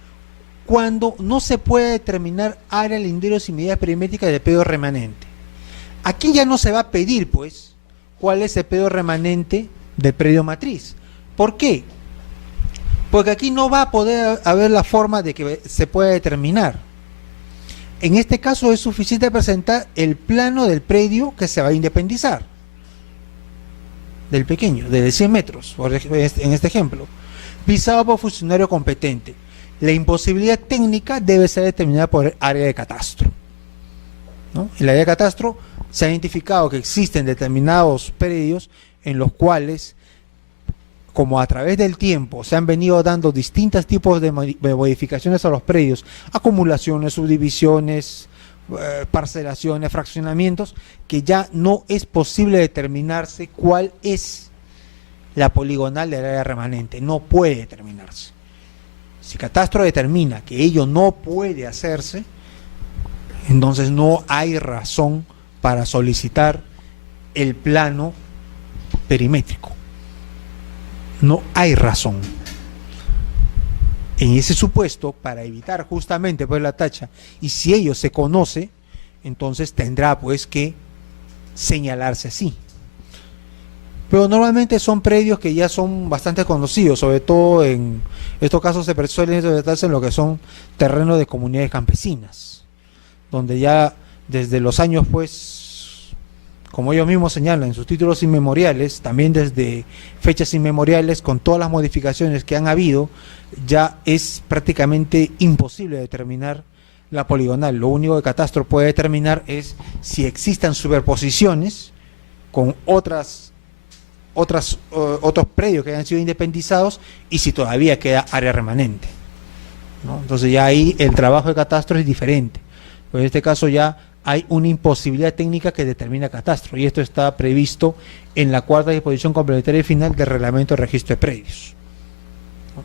cuando no se puede determinar área, linderos y medidas perimétricas del predio remanente. Aquí ya no se va a pedir, pues, cuál es el predio remanente del predio matriz. ¿Por qué? Porque aquí no va a poder haber la forma de que se pueda determinar. En este caso es suficiente presentar el plano del predio que se va a independizar, del pequeño, de 100 metros, en este ejemplo, visado por funcionario competente. La imposibilidad técnica debe ser determinada por el área de catastro, ¿no? En el área de catastro se ha identificado que existen determinados predios en los cuales, como a través del tiempo se han venido dando distintos tipos de modificaciones a los predios, acumulaciones, subdivisiones, parcelaciones, fraccionamientos, que ya no es posible determinarse cuál es la poligonal del área remanente, no puede determinarse. Si Catastro determina que ello no puede hacerse, entonces no hay razón para solicitar el plano perimétrico. No hay razón. En ese supuesto, para evitar justamente pues la tacha, y si ello se conoce, entonces tendrá pues que señalarse así. Pero normalmente son predios que ya son bastante conocidos, sobre todo en estos casos se suelen tratarse en lo que son terrenos de comunidades campesinas, donde ya desde los años pues, como ellos mismos señalan en sus títulos inmemoriales, también desde fechas inmemoriales, con todas las modificaciones que han habido, ya es prácticamente imposible determinar la poligonal. Lo único que Catastro puede determinar es si existan superposiciones con otros predios que hayan sido independizados y si todavía queda área remanente, ¿no? Entonces ya ahí el trabajo de Catastro es diferente. Pero en este caso ya hay una imposibilidad técnica que determina Catastro, y esto está previsto en la cuarta disposición complementaria y final del reglamento de registro de predios.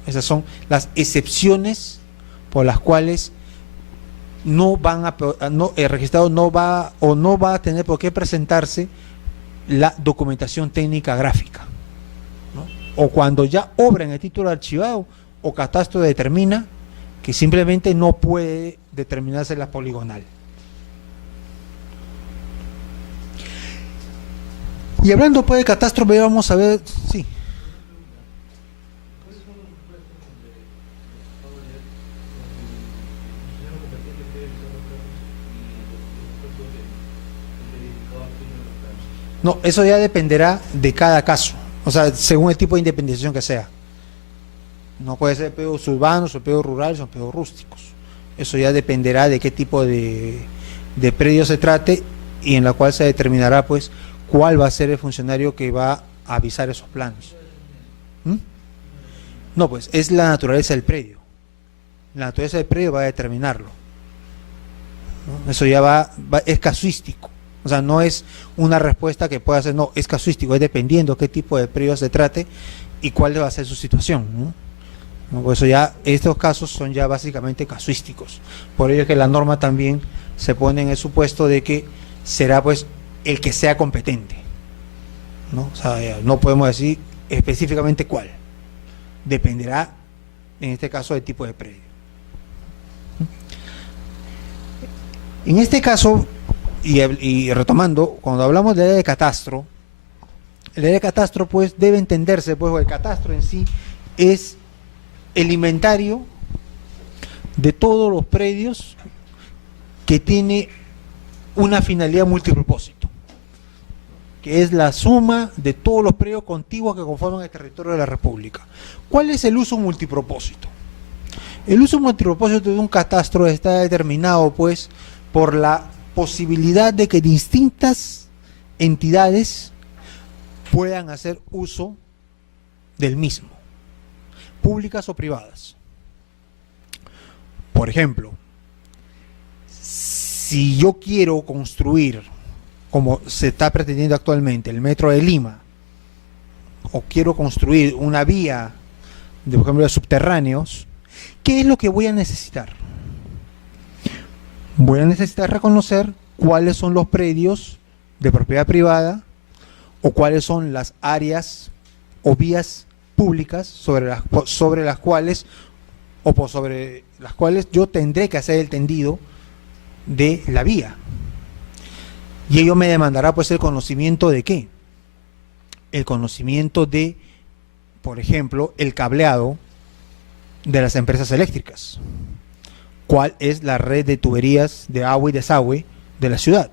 Esas son las excepciones por las cuales el registrado no va a tener por qué presentarse la documentación técnica gráfica, ¿no? O cuando ya obra en el título archivado o Catastro determina que simplemente no puede determinarse la poligonal. Y hablando pues de Catastro, vamos a ver, sí. No, eso ya dependerá de cada caso, o sea, según el tipo de independización que sea. No puede ser predios urbanos, o predios rurales, o predios rústicos. Eso ya dependerá de qué tipo de predio se trate, y en la cual se determinará pues cuál va a ser el funcionario que va a avisar esos planos. ¿Mm? No, pues es la naturaleza del predio. La naturaleza del predio va a determinarlo, ¿no? Eso ya es casuístico. O sea, no es una respuesta que pueda ser, no, es casuístico, es dependiendo qué tipo de predio se trate y cuál va a ser su situación, ¿no? Por eso ya estos casos son ya básicamente casuísticos. Por ello que la norma también se pone en el supuesto de que será pues el que sea competente, ¿no? O sea, no podemos decir específicamente cuál. Dependerá, en este caso, del tipo de predio. En este caso, y retomando, cuando hablamos de área de catastro, el área de catastro pues debe entenderse, pues el catastro en sí es el inventario de todos los predios que tiene una finalidad multipropósito, que es la suma de todos los predios contiguos que conforman el territorio de la República. ¿Cuál es el uso multipropósito? El uso multipropósito de un catastro está determinado pues por la posibilidad de que distintas entidades puedan hacer uso del mismo, públicas o privadas. Por ejemplo, si yo quiero construir, como se está pretendiendo actualmente, el metro de Lima, o quiero construir una vía, por ejemplo, de subterráneos, ¿Qué es lo que voy a necesitar? Voy a necesitar reconocer cuáles son los predios de propiedad privada o cuáles son las áreas o vías públicas sobre las cuales yo tendré que hacer el tendido de la vía. Y ello me demandará pues el conocimiento de ¿qué? El conocimiento de, por ejemplo, el cableado de las empresas eléctricas. ¿Cuál es la red de tuberías de agua y desagüe de la ciudad?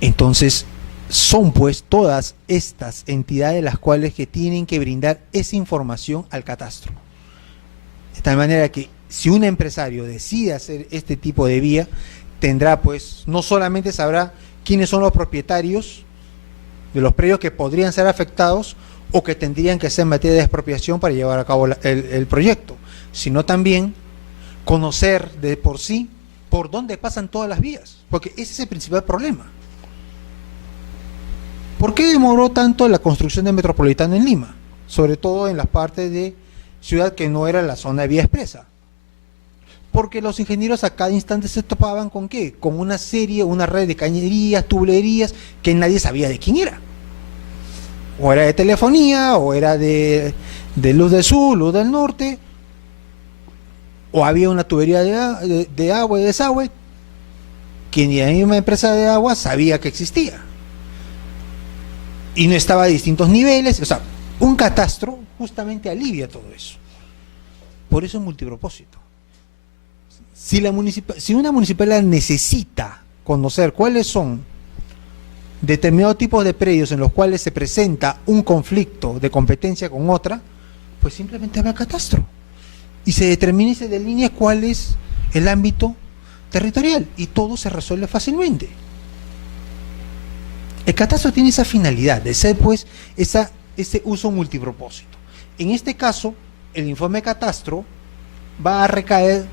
Entonces, son pues todas estas entidades las cuales que tienen que brindar esa información al catastro. De tal manera que si un empresario decide hacer este tipo de vía, tendrá pues, no solamente sabrá quiénes son los propietarios de los predios que podrían ser afectados o que tendrían que ser materia de expropiación para llevar a cabo el proyecto, sino también conocer de por sí por dónde pasan todas las vías, porque ese es el principal problema. ¿Por qué demoró tanto la construcción de Metropolitana en Lima? Sobre todo en las partes de ciudad que no era la zona de vía expresa. Porque los ingenieros a cada instante se topaban con ¿qué? Con una red de cañerías, tuberías, que nadie sabía de quién era. O era de telefonía, o era de luz del sur, luz del norte, o había una tubería de agua y desagüe que ni la misma empresa de agua sabía que existía. Y no estaba a distintos niveles. O sea, un catastro justamente alivia todo eso. Por eso es multipropósito. Si una municipalidad necesita conocer cuáles son determinados tipos de predios en los cuales se presenta un conflicto de competencia con otra, pues simplemente va al catastro y se determina y se delinea cuál es el ámbito territorial y todo se resuelve fácilmente. El catastro tiene esa finalidad de ser pues ese uso multipropósito. En este caso, el informe de catastro va a recaer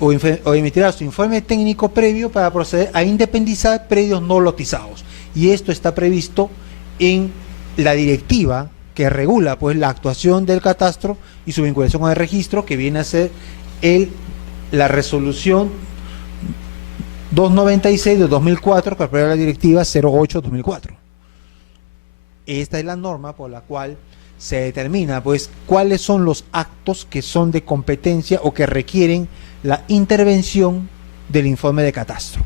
o emitirá su informe técnico previo para proceder a independizar predios no lotizados. Y esto está previsto en la directiva que regula pues la actuación del catastro y su vinculación con el registro, que viene a ser la resolución 296 de 2004, que aprueba la directiva 08-2004. Esta es la norma por la cual se determina pues cuáles son los actos que son de competencia o que requieren la intervención del informe de catastro.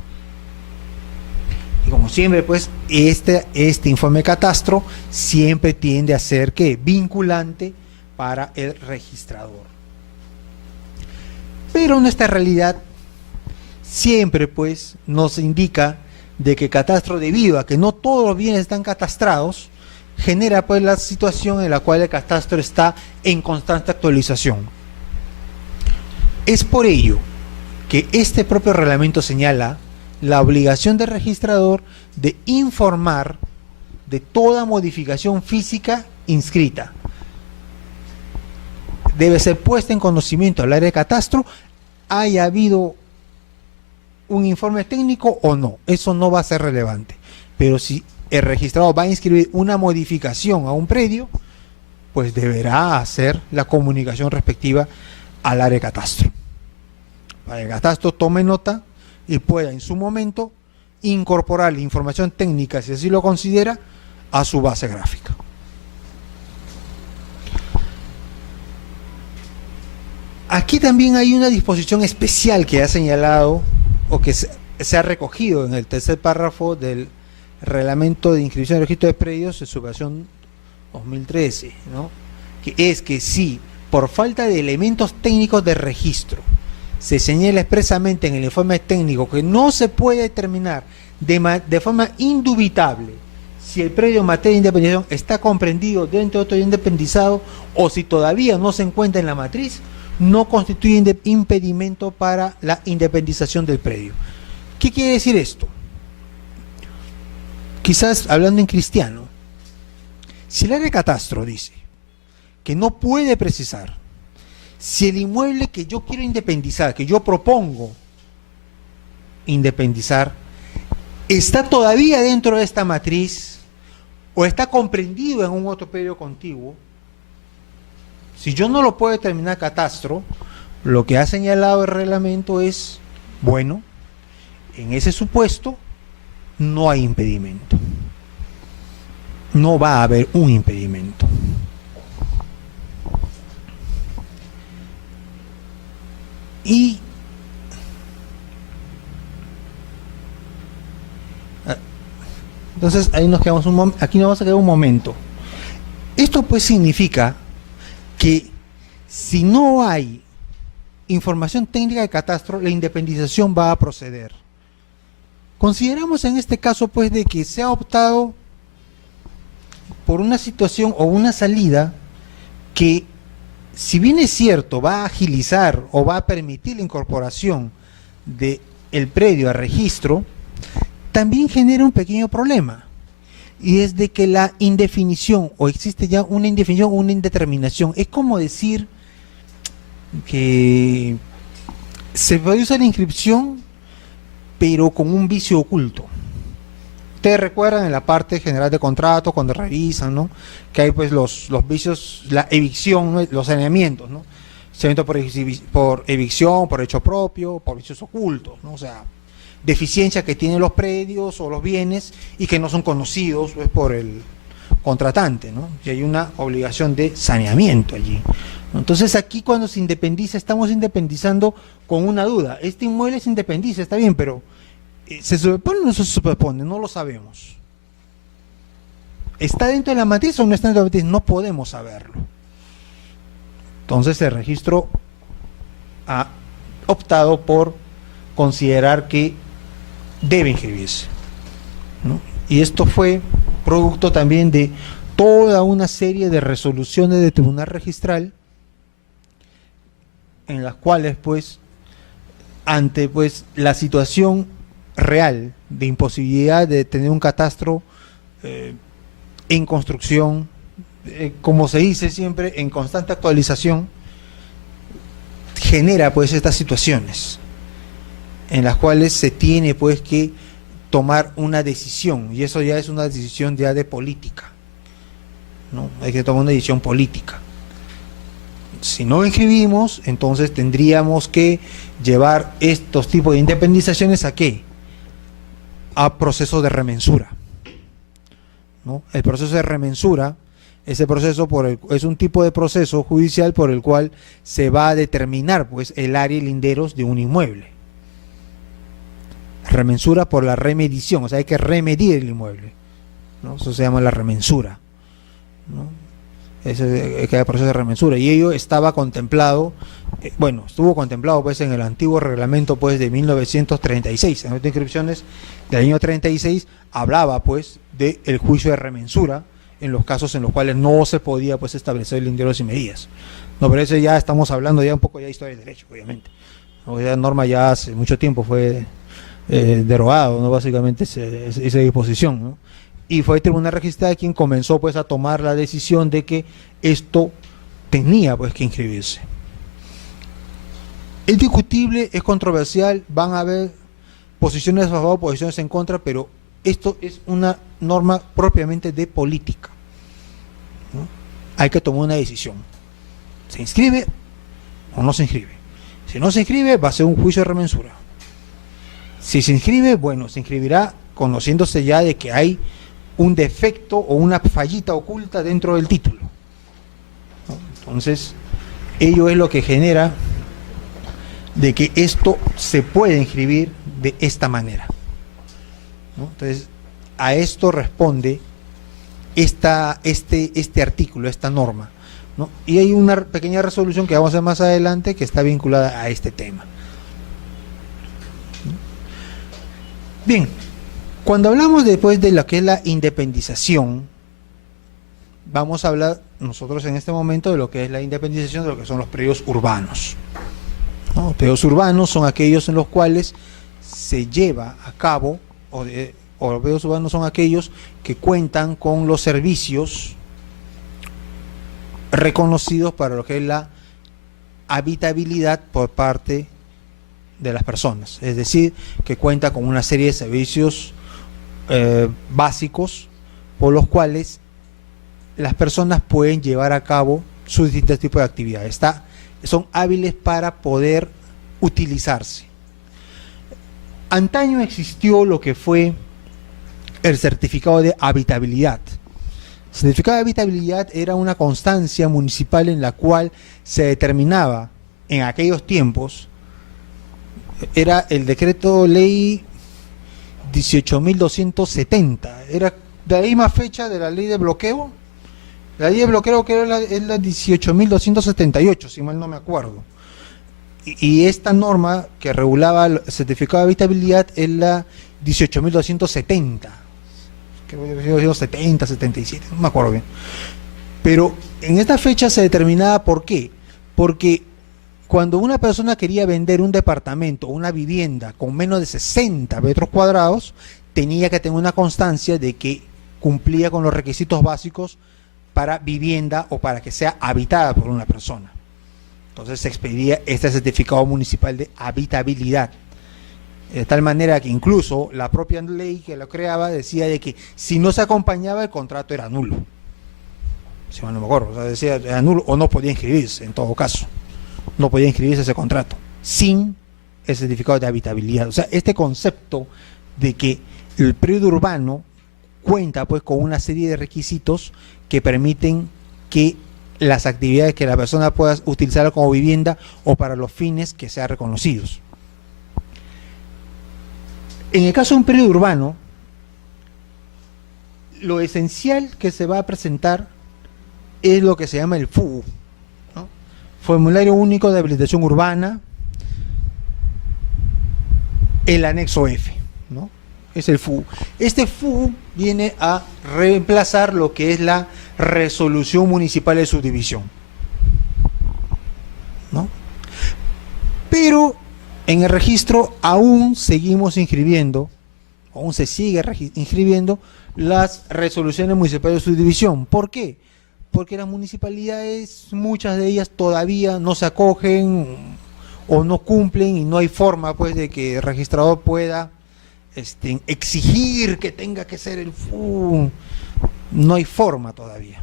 Y como siempre pues este informe de catastro siempre tiende a ser ¿qué? Vinculante para el registrador. Pero nuestra realidad siempre pues nos indica de que catastro, debido a que no todos los bienes están catastrados, genera pues la situación en la cual el catastro está en constante actualización. Es por ello que este propio reglamento señala la obligación del registrador de informar de toda modificación física inscrita. Debe ser puesta en conocimiento al área de catastro, haya habido un informe técnico o no, eso no va a ser relevante. Pero si el registrador va a inscribir una modificación a un predio, pues deberá hacer la comunicación respectiva al área de catastro. Para que el catastro tome nota y pueda en su momento incorporar la información técnica, si así lo considera, a su base gráfica. Aquí también hay una disposición especial que ha señalado o que se ha recogido en el tercer párrafo del reglamento de inscripción del registro de predios en su versión 2013, ¿no? Que es que si por falta de elementos técnicos de registro se señala expresamente en el informe técnico que no se puede determinar de forma indubitable si el predio en materia de independización está comprendido dentro de otro independizado o si todavía no se encuentra en la matriz, no constituye impedimento para la independización del predio. ¿Qué quiere decir esto? Quizás hablando en cristiano, si el área de catastro dice que no puede precisar si el inmueble que yo quiero independizar, que yo propongo independizar, está todavía dentro de esta matriz o está comprendido en un otro predio contiguo, Si yo no lo puedo determinar catastro, lo que ha señalado el reglamento es, bueno, en ese supuesto no hay impedimento. No va a haber un impedimento. Y entonces ahí nos quedamos aquí nos vamos a quedar un momento. Esto pues significa que si no hay información técnica de catastro, la independización va a proceder. Consideramos en este caso pues de que se ha optado por una situación o una salida que, si bien es cierto, va a agilizar o va a permitir la incorporación del predio a registro, también genera un pequeño problema, y es de que la indefinición, o existe ya una indefinición o una indeterminación, es como decir que se puede usar la inscripción pero con un vicio oculto. Ustedes recuerdan en la parte general de contrato, cuando revisan, ¿no?, que hay pues los vicios, la evicción, ¿no?, los saneamientos, ¿no?, saneamiento por evicción, por hecho propio, por vicios ocultos, ¿no?, o sea, deficiencias que tienen los predios o los bienes y que no son conocidos pues por el contratante, ¿no?, y hay una obligación de saneamiento allí. Entonces aquí cuando se independiza, estamos independizando con una duda. Este inmueble se independiza, está bien, pero ¿se superpone o no se superpone? No lo sabemos. ¿Está dentro de la matriz o no está dentro de la matriz? No podemos saberlo. Entonces el registro ha optado por considerar que debe inscribirse, ¿no? Y esto fue producto también de toda una serie de resoluciones de tribunal registral, en las cuales pues ante pues la situación real de imposibilidad de tener un catastro en construcción, como se dice siempre, en constante actualización, genera pues estas situaciones en las cuales se tiene pues que tomar una decisión, y eso ya es una decisión ya de política, ¿no? Hay que tomar una decisión política. Si no inscribimos, entonces tendríamos que llevar estos tipos de independizaciones ¿a qué? A proceso de remensura, ¿no? El proceso de remensura, ese proceso es un tipo de proceso judicial por el cual se va a determinar pues el área y linderos de un inmueble. Remensura por la remedición, o sea, hay que remedir el inmueble, ¿no? Eso se llama la remensura, ¿no? Ese es el proceso de remensura, y ello estaba contemplado, estuvo contemplado pues en el antiguo reglamento pues de 1936, en las inscripciones del año 36 hablaba pues del juicio de remensura en los casos en los cuales no se podía pues establecer linderos y medidas. No, pero eso ya estamos hablando ya un poco ya de historia del derecho, obviamente, ¿no? La norma ya hace mucho tiempo fue derogado, ¿no?, básicamente esa disposición, ¿no? Y fue el tribunal registral quien comenzó pues a tomar la decisión de que esto tenía pues que inscribirse. Es discutible, es controversial, van a haber posiciones a favor, posiciones en contra, pero esto es una norma propiamente de política, ¿no? Hay que tomar una decisión. ¿Se inscribe o no se inscribe? Si no se inscribe, va a ser un juicio de remensura. Si se inscribe, bueno, se inscribirá conociéndose ya de que hay un defecto o una fallita oculta dentro del título, ¿no? Entonces, ello es lo que genera de que esto se puede inscribir de esta manera, ¿no? Entonces, a esto responde este artículo, esta norma, ¿no? Y hay una pequeña resolución que vamos a ver más adelante que está vinculada a este tema. Bien, cuando hablamos después de lo que es la independización, vamos a hablar nosotros en este momento de lo que es la independización de lo que son los predios urbanos, ¿no? Los predios urbanos son aquellos en los cuales se lleva a cabo, o los predios urbanos son aquellos que cuentan con los servicios reconocidos para lo que es la habitabilidad por parte de las personas, es decir, que cuenta con una serie de servicios básicos por los cuales las personas pueden llevar a cabo sus distintos tipos de actividades. Son hábiles para poder utilizarse. Antaño existió lo que fue el certificado de habitabilidad. El certificado de habitabilidad era una constancia municipal en la cual se determinaba en aquellos tiempos, era el decreto ley 18.270, era de la misma fecha de la ley de bloqueo. La ley de bloqueo que es la 18.278, si mal no me acuerdo. Y esta norma que regulaba el certificado de habitabilidad es la 18.270. Creo que 70, 77, no me acuerdo bien. Pero en esta fecha se determinaba por qué. Porque cuando una persona quería vender un departamento o una vivienda con menos de 60 metros cuadrados, tenía que tener una constancia de que cumplía con los requisitos básicos para vivienda o para que sea habitada por una persona. Entonces se expedía este certificado municipal de habitabilidad. De tal manera que incluso la propia ley que lo creaba decía de que si no se acompañaba el contrato era nulo. Si mal no me acuerdo, o sea, decía era nulo o no podía inscribirse en todo caso. No podía inscribirse ese contrato sin el certificado de habitabilidad. O sea, este concepto de que el predio urbano cuenta pues con una serie de requisitos que permiten que las actividades que la persona pueda utilizar como vivienda o para los fines que sean reconocidos. En el caso de un predio urbano, lo esencial que se va a presentar es lo que se llama el FUU, ¿no? Formulario Único de Habilitación Urbana, el anexo F, ¿no? Es el FUU. Este FUU viene a reemplazar lo que es la resolución municipal de subdivisión, ¿no? Pero en el registro aún seguimos inscribiendo, aún se sigue inscribiendo las resoluciones municipales de subdivisión. ¿Por qué? Porque las municipalidades, muchas de ellas todavía no se acogen o no cumplen y no hay forma pues de que el registrador pueda exigir que tenga que ser el FUU. No hay forma todavía.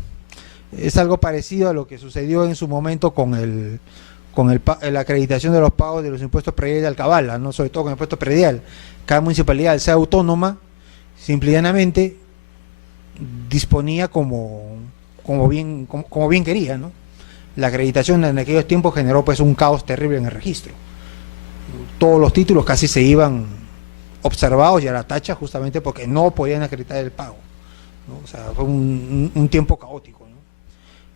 Es algo parecido a lo que sucedió en su momento con la acreditación de los pagos de los impuestos predial de Alcabala, ¿no? Sobre todo con el impuesto predial. Cada municipalidad, al ser autónoma, simple y llanamente disponía como bien quería, ¿no? La acreditación en aquellos tiempos generó pues un caos terrible en el registro. Todos los títulos casi se iban observados y a la tacha justamente porque no podían acreditar el pago, ¿no? O sea, fue un tiempo caótico, ¿no?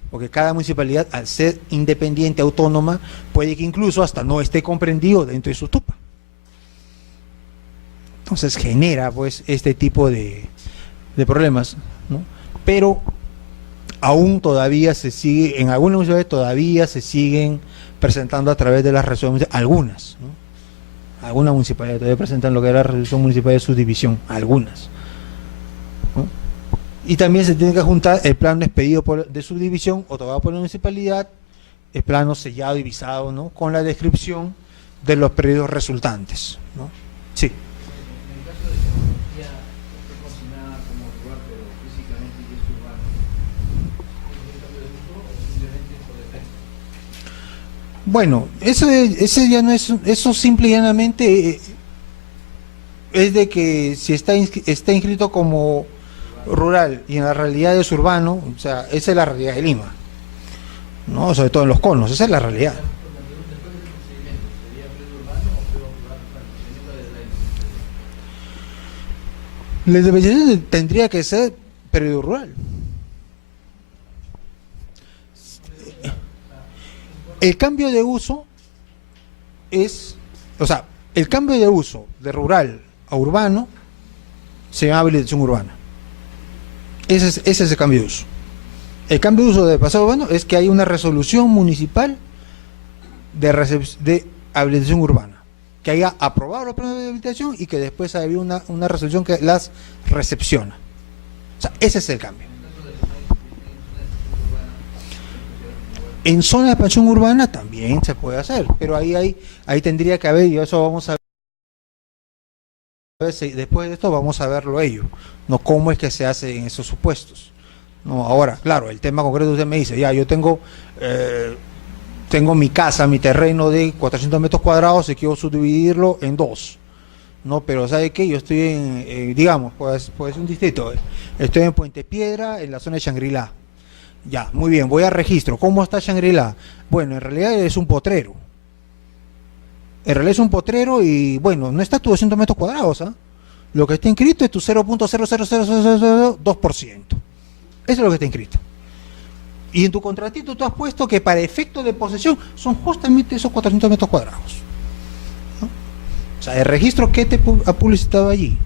Porque cada municipalidad, al ser independiente, autónoma, puede que incluso hasta no esté comprendido dentro de su tupa. Entonces genera pues este tipo de problemas, ¿no? Pero aún todavía se sigue, en algunas municipalidades todavía se siguen presentando a través de las resoluciones, algunas, ¿no? Algunas municipalidades todavía presentan lo que era la resolución municipal de subdivisión, algunas, ¿no? Y también se tiene que juntar el plano expedido de subdivisión otorgado por la municipalidad, el plano sellado y visado, ¿no? Con la descripción de los periodos resultantes, ¿no? Sí. Bueno, ese ya no es, eso simple y llanamente es de que si está inscrito como rural y en la realidad es urbano, o sea, esa es la realidad de Lima, ¿no? Sobre todo en los conos, esa es la realidad. La independencia tendría que ser periodo rural. El cambio de uso es, o sea, el cambio de uso de rural a urbano se llama habilitación urbana. Ese es el cambio de uso. El cambio de uso de pasado urbano es que hay una resolución municipal de habilitación urbana, que haya aprobado los planes de habilitación y que después haya una resolución que las recepciona. O sea, ese es el cambio. En zona de expansión urbana también se puede hacer, pero ahí tendría que haber, y eso vamos a ver, después de esto vamos a verlo ello, no cómo es que se hace en esos supuestos, No, ahora, claro, el tema concreto usted me dice, ya, yo tengo mi casa, mi terreno de 400 metros cuadrados y quiero subdividirlo en dos. No, pero ¿sabe qué? Yo estoy digamos, pues un distrito, estoy en Puente Piedra, en la zona de Shangri-La. Ya, muy bien, voy a registro. ¿Cómo está Shangri-La? Bueno, en realidad es un potrero. En realidad es un potrero y, bueno, no está tu 200 metros cuadrados, ¿ah? Lo que está inscrito es tu 0.00002%. Eso es lo que está inscrito. Y en tu contratito tú has puesto que para efecto de posesión son justamente esos 400 metros cuadrados. ¿No? O sea, el registro que te ha publicitado allí,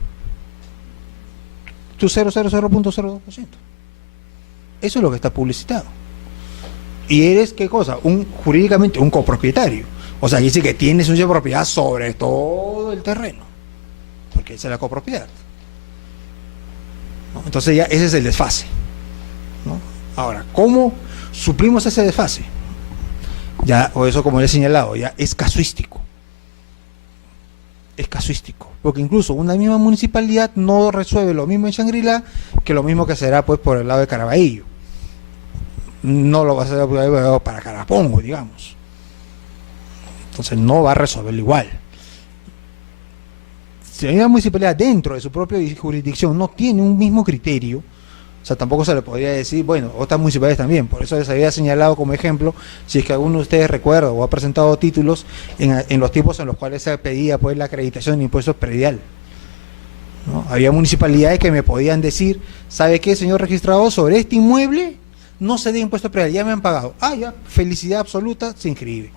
tu 0.02%. Eso es lo que está publicitado. Y eres, ¿qué cosa? Jurídicamente un copropietario. O sea, dice que tienes una propiedad sobre todo el terreno. Porque esa es la copropiedad. ¿No? Entonces ya ese es el desfase. ¿No? Ahora, ¿cómo suplimos ese desfase? Ya, o eso como le he señalado, ya es casuístico. Es casuístico. Porque incluso una misma municipalidad no resuelve lo mismo en Shangri-La que lo mismo que será pues por el lado de Caraballo. No lo va a hacer para Carapongo, digamos. Entonces no va a resolver igual. Si hay una municipalidad dentro de su propia jurisdicción no tiene un mismo criterio, o sea, tampoco se le podría decir, bueno, otras municipalidades también. Por eso les había señalado como ejemplo, si es que alguno de ustedes recuerda o ha presentado títulos en los tiempos en los cuales se pedía pues la acreditación de impuestos predial. ¿No? Había municipalidades que me podían decir, ¿sabe qué, señor registrador? Sobre este inmueble no se dé impuesto predial, ya me han pagado. Ah, ya, felicidad absoluta, se inscribe.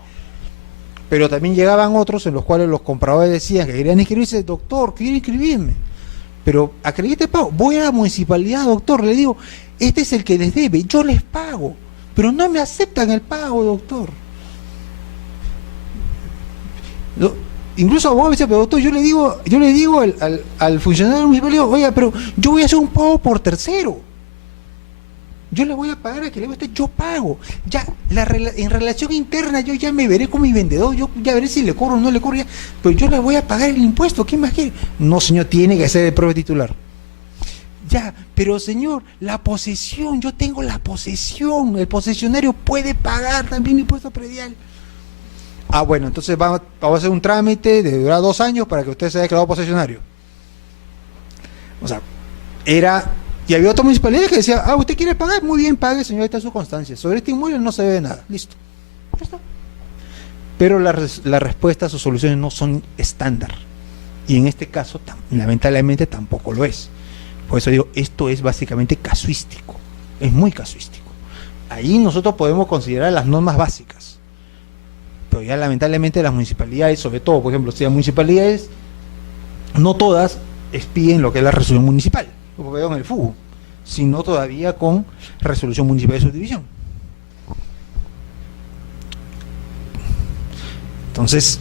Pero también llegaban otros en los cuales los compradores decían que querían inscribirse, doctor, quiero inscribirme. Pero acredite pago, voy a la municipalidad, doctor, le digo, este es el que les debe, yo les pago, pero no me aceptan el pago, doctor. Incluso a vos, pero doctor, yo le digo al funcionario municipal, le digo, oiga, pero yo voy a hacer un pago por tercero. Yo le voy a pagar a que le guste, yo pago. Ya, en relación interna, yo ya me veré con mi vendedor, yo ya veré si le cobro o no le cobro, ya, pero yo le voy a pagar el impuesto, ¿qué más quiere? No, señor, tiene que ser el propio titular. Ya, pero señor, la posesión, yo tengo la posesión, el posesionario puede pagar también impuesto predial. Ah, bueno, entonces vamos a hacer un trámite de durar 2 años para que usted se haya declarado posesionario. O sea, y había otra municipalidad que decía, ¿usted quiere pagar? Muy bien, pague, señor, ahí está su constancia. Sobre este inmueble no se debe nada. Listo. Ya está. Pero la respuesta a sus soluciones no son estándar. Y en este caso, lamentablemente, tampoco lo es. Por eso digo, esto es básicamente casuístico. Es muy casuístico. Ahí nosotros podemos considerar las normas básicas. Pero ya lamentablemente las municipalidades, sobre todo, por ejemplo, si las municipalidades, no todas expiden lo que es la resolución municipal. En el FUGO, sino todavía con resolución municipal de subdivisión. Entonces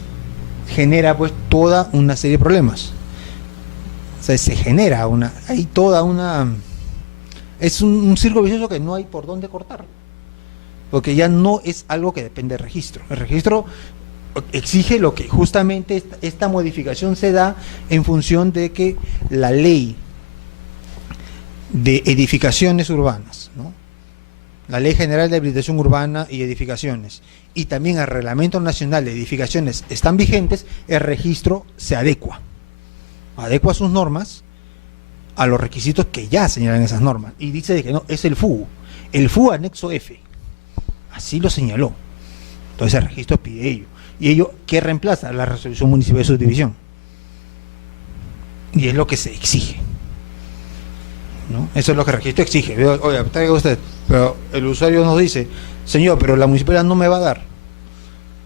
genera pues toda una serie de problemas. O sea, se genera es un círculo vicioso que no hay por dónde cortar, porque ya no es algo que depende del registro. El registro exige lo que justamente esta modificación se da en función de que la ley de edificaciones urbanas, ¿no? La Ley General de Habilitación Urbana y Edificaciones, y también el Reglamento Nacional de Edificaciones están vigentes, el registro se adecua sus normas a los requisitos que ya señalan esas normas, y dice de que no, es el FUGO anexo F, así lo señaló. Entonces el registro pide ello, y ello que reemplaza la resolución municipal de subdivisión, y es lo que se exige, ¿no? Eso es lo que el registro exige. Oiga, traiga usted, pero el usuario nos dice, señor, pero la municipalidad no me va a dar.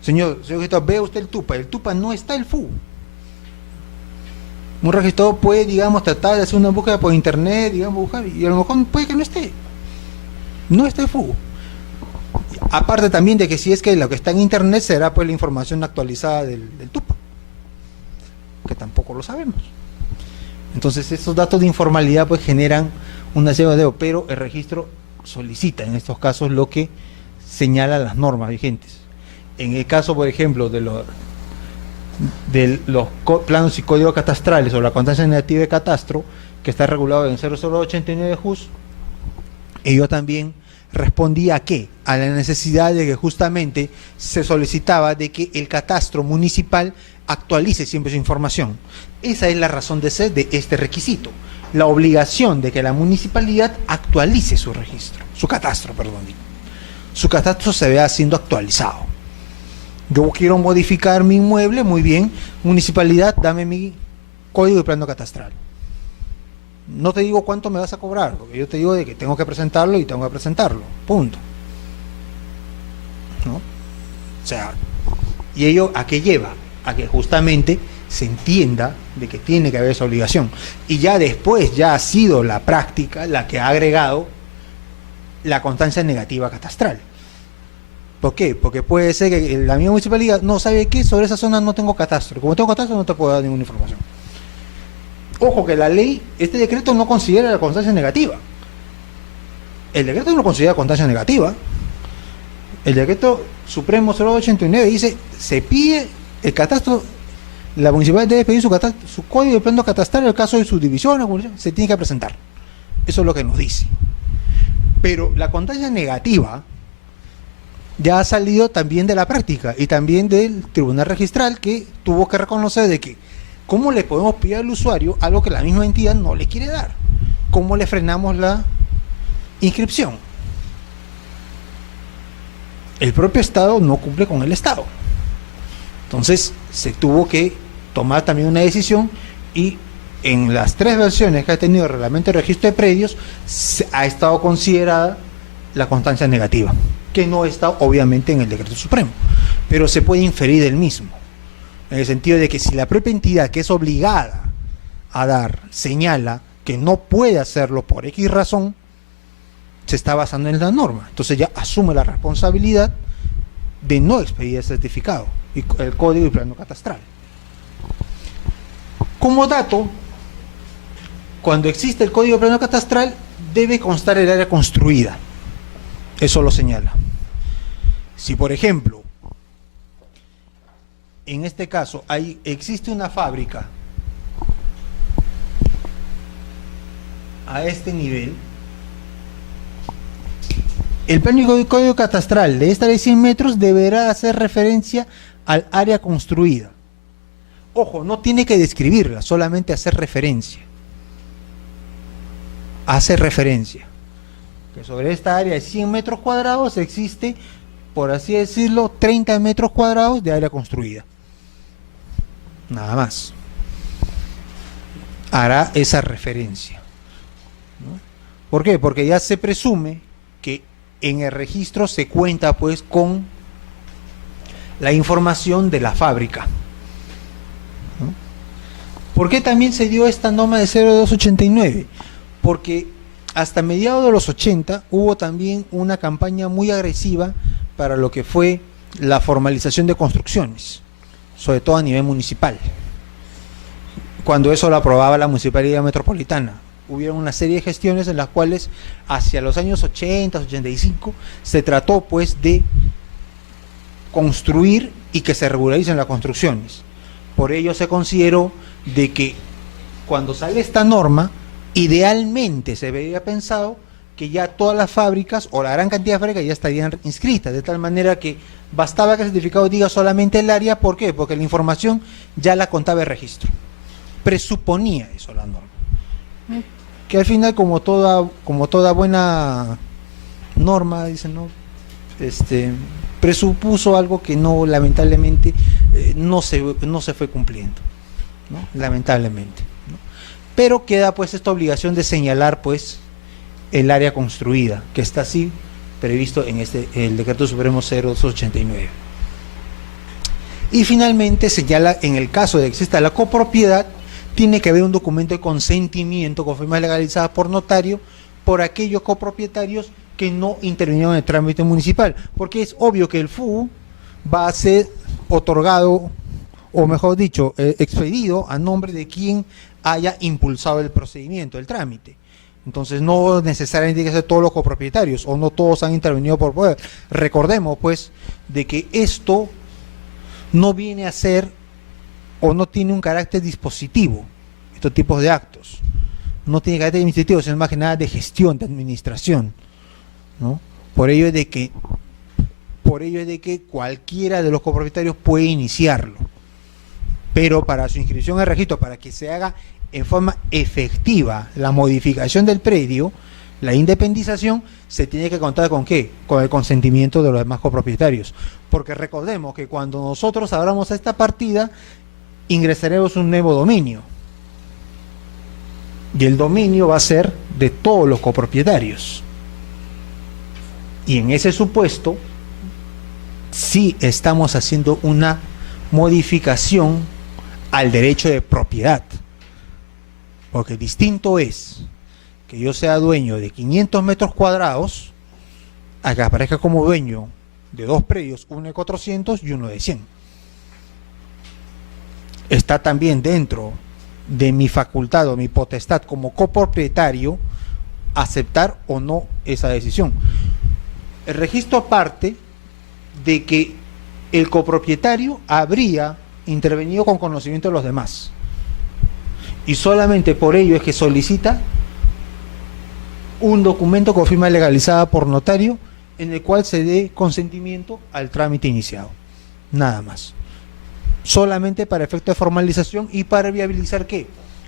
Señor registrador, vea usted el TUPA no está el FU. Un registrador puede, digamos, tratar de hacer una búsqueda por internet, digamos, buscar, y a lo mejor puede que no está el FU. Aparte también de que si es que lo que está en internet será pues la información actualizada del TUPA, que tampoco lo sabemos. Entonces estos datos de informalidad pues generan una serie de, pero el registro solicita en estos casos lo que señala las normas vigentes. En el caso, por ejemplo, de los planos y códigos catastrales o la constancia negativa de catastro, que está regulado en 0089 JUS, Ello también respondía a qué, a la necesidad de que justamente se solicitaba de que el catastro municipal actualice siempre su información. Esa es la razón de ser de este requisito, la obligación de que la municipalidad actualice su registro, su catastro, perdón, su catastro se vea siendo actualizado. Yo quiero modificar mi inmueble, muy bien, municipalidad, dame mi código de plano catastral. No te digo cuánto me vas a cobrar, porque yo te digo de que tengo que presentarlo y tengo que presentarlo, punto. ¿No? O sea, ¿y ello a qué lleva? A que justamente se entienda de que tiene que haber esa obligación. Y ya después ya ha sido la práctica la que ha agregado la constancia negativa catastral. ¿Por qué? Porque puede ser que la misma municipalidad no sabe qué, sobre esa zona no tengo catastro. Como tengo catastro no te puedo dar ninguna información. Ojo que la ley, este decreto no considera la constancia negativa. El decreto no considera constancia negativa. El decreto supremo 089 dice, se pide el catastro, la municipalidad debe pedir su código de plano catastral en el caso de subdivisión, se tiene que presentar. Eso es lo que nos dice. Pero la constancia negativa ya ha salido también de la práctica y también del tribunal registral, que tuvo que reconocer de que ¿cómo le podemos pedir al usuario algo que la misma entidad no le quiere dar? ¿Cómo le frenamos la inscripción? El propio Estado no cumple con el Estado. Entonces se tuvo que tomar también una decisión, y en las 3 versiones que ha tenido el reglamento de registro de predios ha estado considerada la constancia negativa, que no está obviamente en el decreto supremo, pero se puede inferir del mismo. En el sentido de que si la propia entidad que es obligada a dar señala que no puede hacerlo por X razón, se está basando en la norma. Entonces ya asume la responsabilidad de no expedir el certificado y el código y plano catastral. Como dato, cuando existe el código de plano catastral, debe constar el área construida. Eso lo señala. Si, por ejemplo, en este caso existe una fábrica a este nivel, el plano y código catastral de esta de 100 metros deberá hacer referencia al área construida. Ojo, no tiene que describirla, solamente hacer referencia. Hace referencia que sobre esta área de 100 metros cuadrados existe, por así decirlo, 30 metros cuadrados de área construida. Nada más. Hará esa referencia, ¿no? ¿Por qué? Porque ya se presume que en el registro se cuenta pues con la información de la fábrica, ¿no? ¿Por qué también se dio esta norma de 0289? Porque hasta mediados de los 80 hubo también una campaña muy agresiva para lo que fue la formalización de construcciones, sobre todo a nivel municipal. Cuando eso lo aprobaba la Municipalidad Metropolitana, hubieron una serie de gestiones en las cuales hacia los años 80, 85 se trató pues de construir y que se regularicen las construcciones. Por ello se consideró de que cuando sale esta norma, idealmente se veía pensado que ya todas las fábricas o la gran cantidad de fábricas ya estarían inscritas, de tal manera que bastaba que el certificado diga solamente el área. ¿Por qué? Porque la información ya la contaba el registro. Presuponía eso la norma. Que al final, como toda buena norma, dicen, ¿no? Presupuso algo que no, lamentablemente, no se fue cumpliendo, ¿no? Lamentablemente, ¿no? Pero queda pues esta obligación de señalar pues el área construida, que está así previsto en el Decreto Supremo 0289. Y finalmente señala, en el caso de que exista la copropiedad, tiene que haber un documento de consentimiento con firma legalizada por notario por aquellos copropietarios que no intervinieron en el trámite municipal, porque es obvio que el FU va a ser otorgado, o mejor dicho, expedido a nombre de quien haya impulsado el procedimiento, el trámite. Entonces no necesariamente tiene que ser todos los copropietarios, o no todos han intervenido por poder. Recordemos pues de que esto no viene a ser o no tiene un carácter dispositivo, estos tipos de actos no tiene carácter dispositivo, sino más que nada de gestión, de administración, ¿no? Por ello es de que cualquiera de los copropietarios puede iniciarlo, pero para su inscripción al registro, para que se haga en forma efectiva la modificación del predio, la independización, se tiene que contar con ¿qué? Con el consentimiento de los demás copropietarios. Porque recordemos que cuando nosotros abramos esta partida, ingresaremos un nuevo dominio. Y el dominio va a ser de todos los copropietarios. Y en ese supuesto, sí estamos haciendo una modificación al derecho de propiedad. Porque distinto es que yo sea dueño de 500 metros cuadrados a que aparezca como dueño de dos predios, uno de 400 y uno de 100. Está también dentro de mi facultad o mi potestad como copropietario aceptar o no esa decisión. El registro parte de que el copropietario habría intervenido con conocimiento de los demás. Y solamente por ello es que solicita un documento con firma legalizada por notario en el cual se dé consentimiento al trámite iniciado. Nada más. Solamente para efecto de formalización y para viabilizar ¿qué?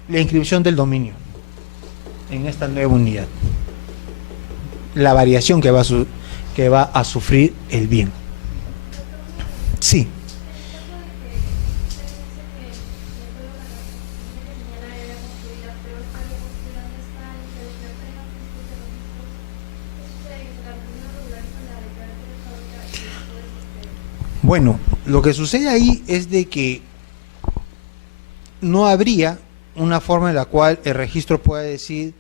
La inscripción del dominio en esta nueva unidad. La variación que va a sufrir el bien. Sí. Bueno, lo que sucede ahí es de que no habría una forma en la cual el registro pueda decir,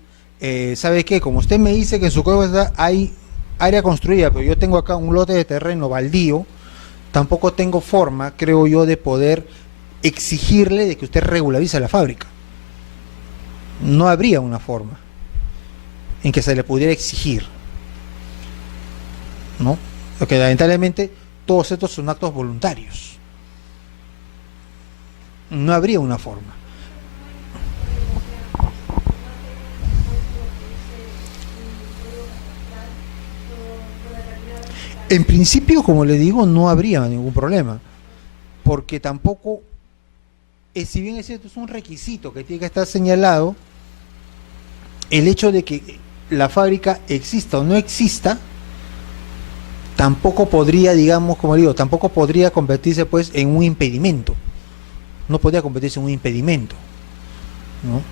¿sabe qué? Como usted me dice que en su código hay área construida, pero yo tengo acá un lote de terreno baldío, tampoco tengo forma, creo yo, de poder exigirle de que usted regularice la fábrica. No habría una forma en que se le pudiera exigir, ¿no? Porque lamentablemente todos estos son actos voluntarios. No habría una forma. En principio, como le digo, no habría ningún problema, porque tampoco, si bien es cierto, es un requisito que tiene que estar señalado, el hecho de que la fábrica exista o no exista, tampoco podría, digamos, como digo, tampoco podría convertirse pues en un impedimento. No podría convertirse en un impedimento, ¿no?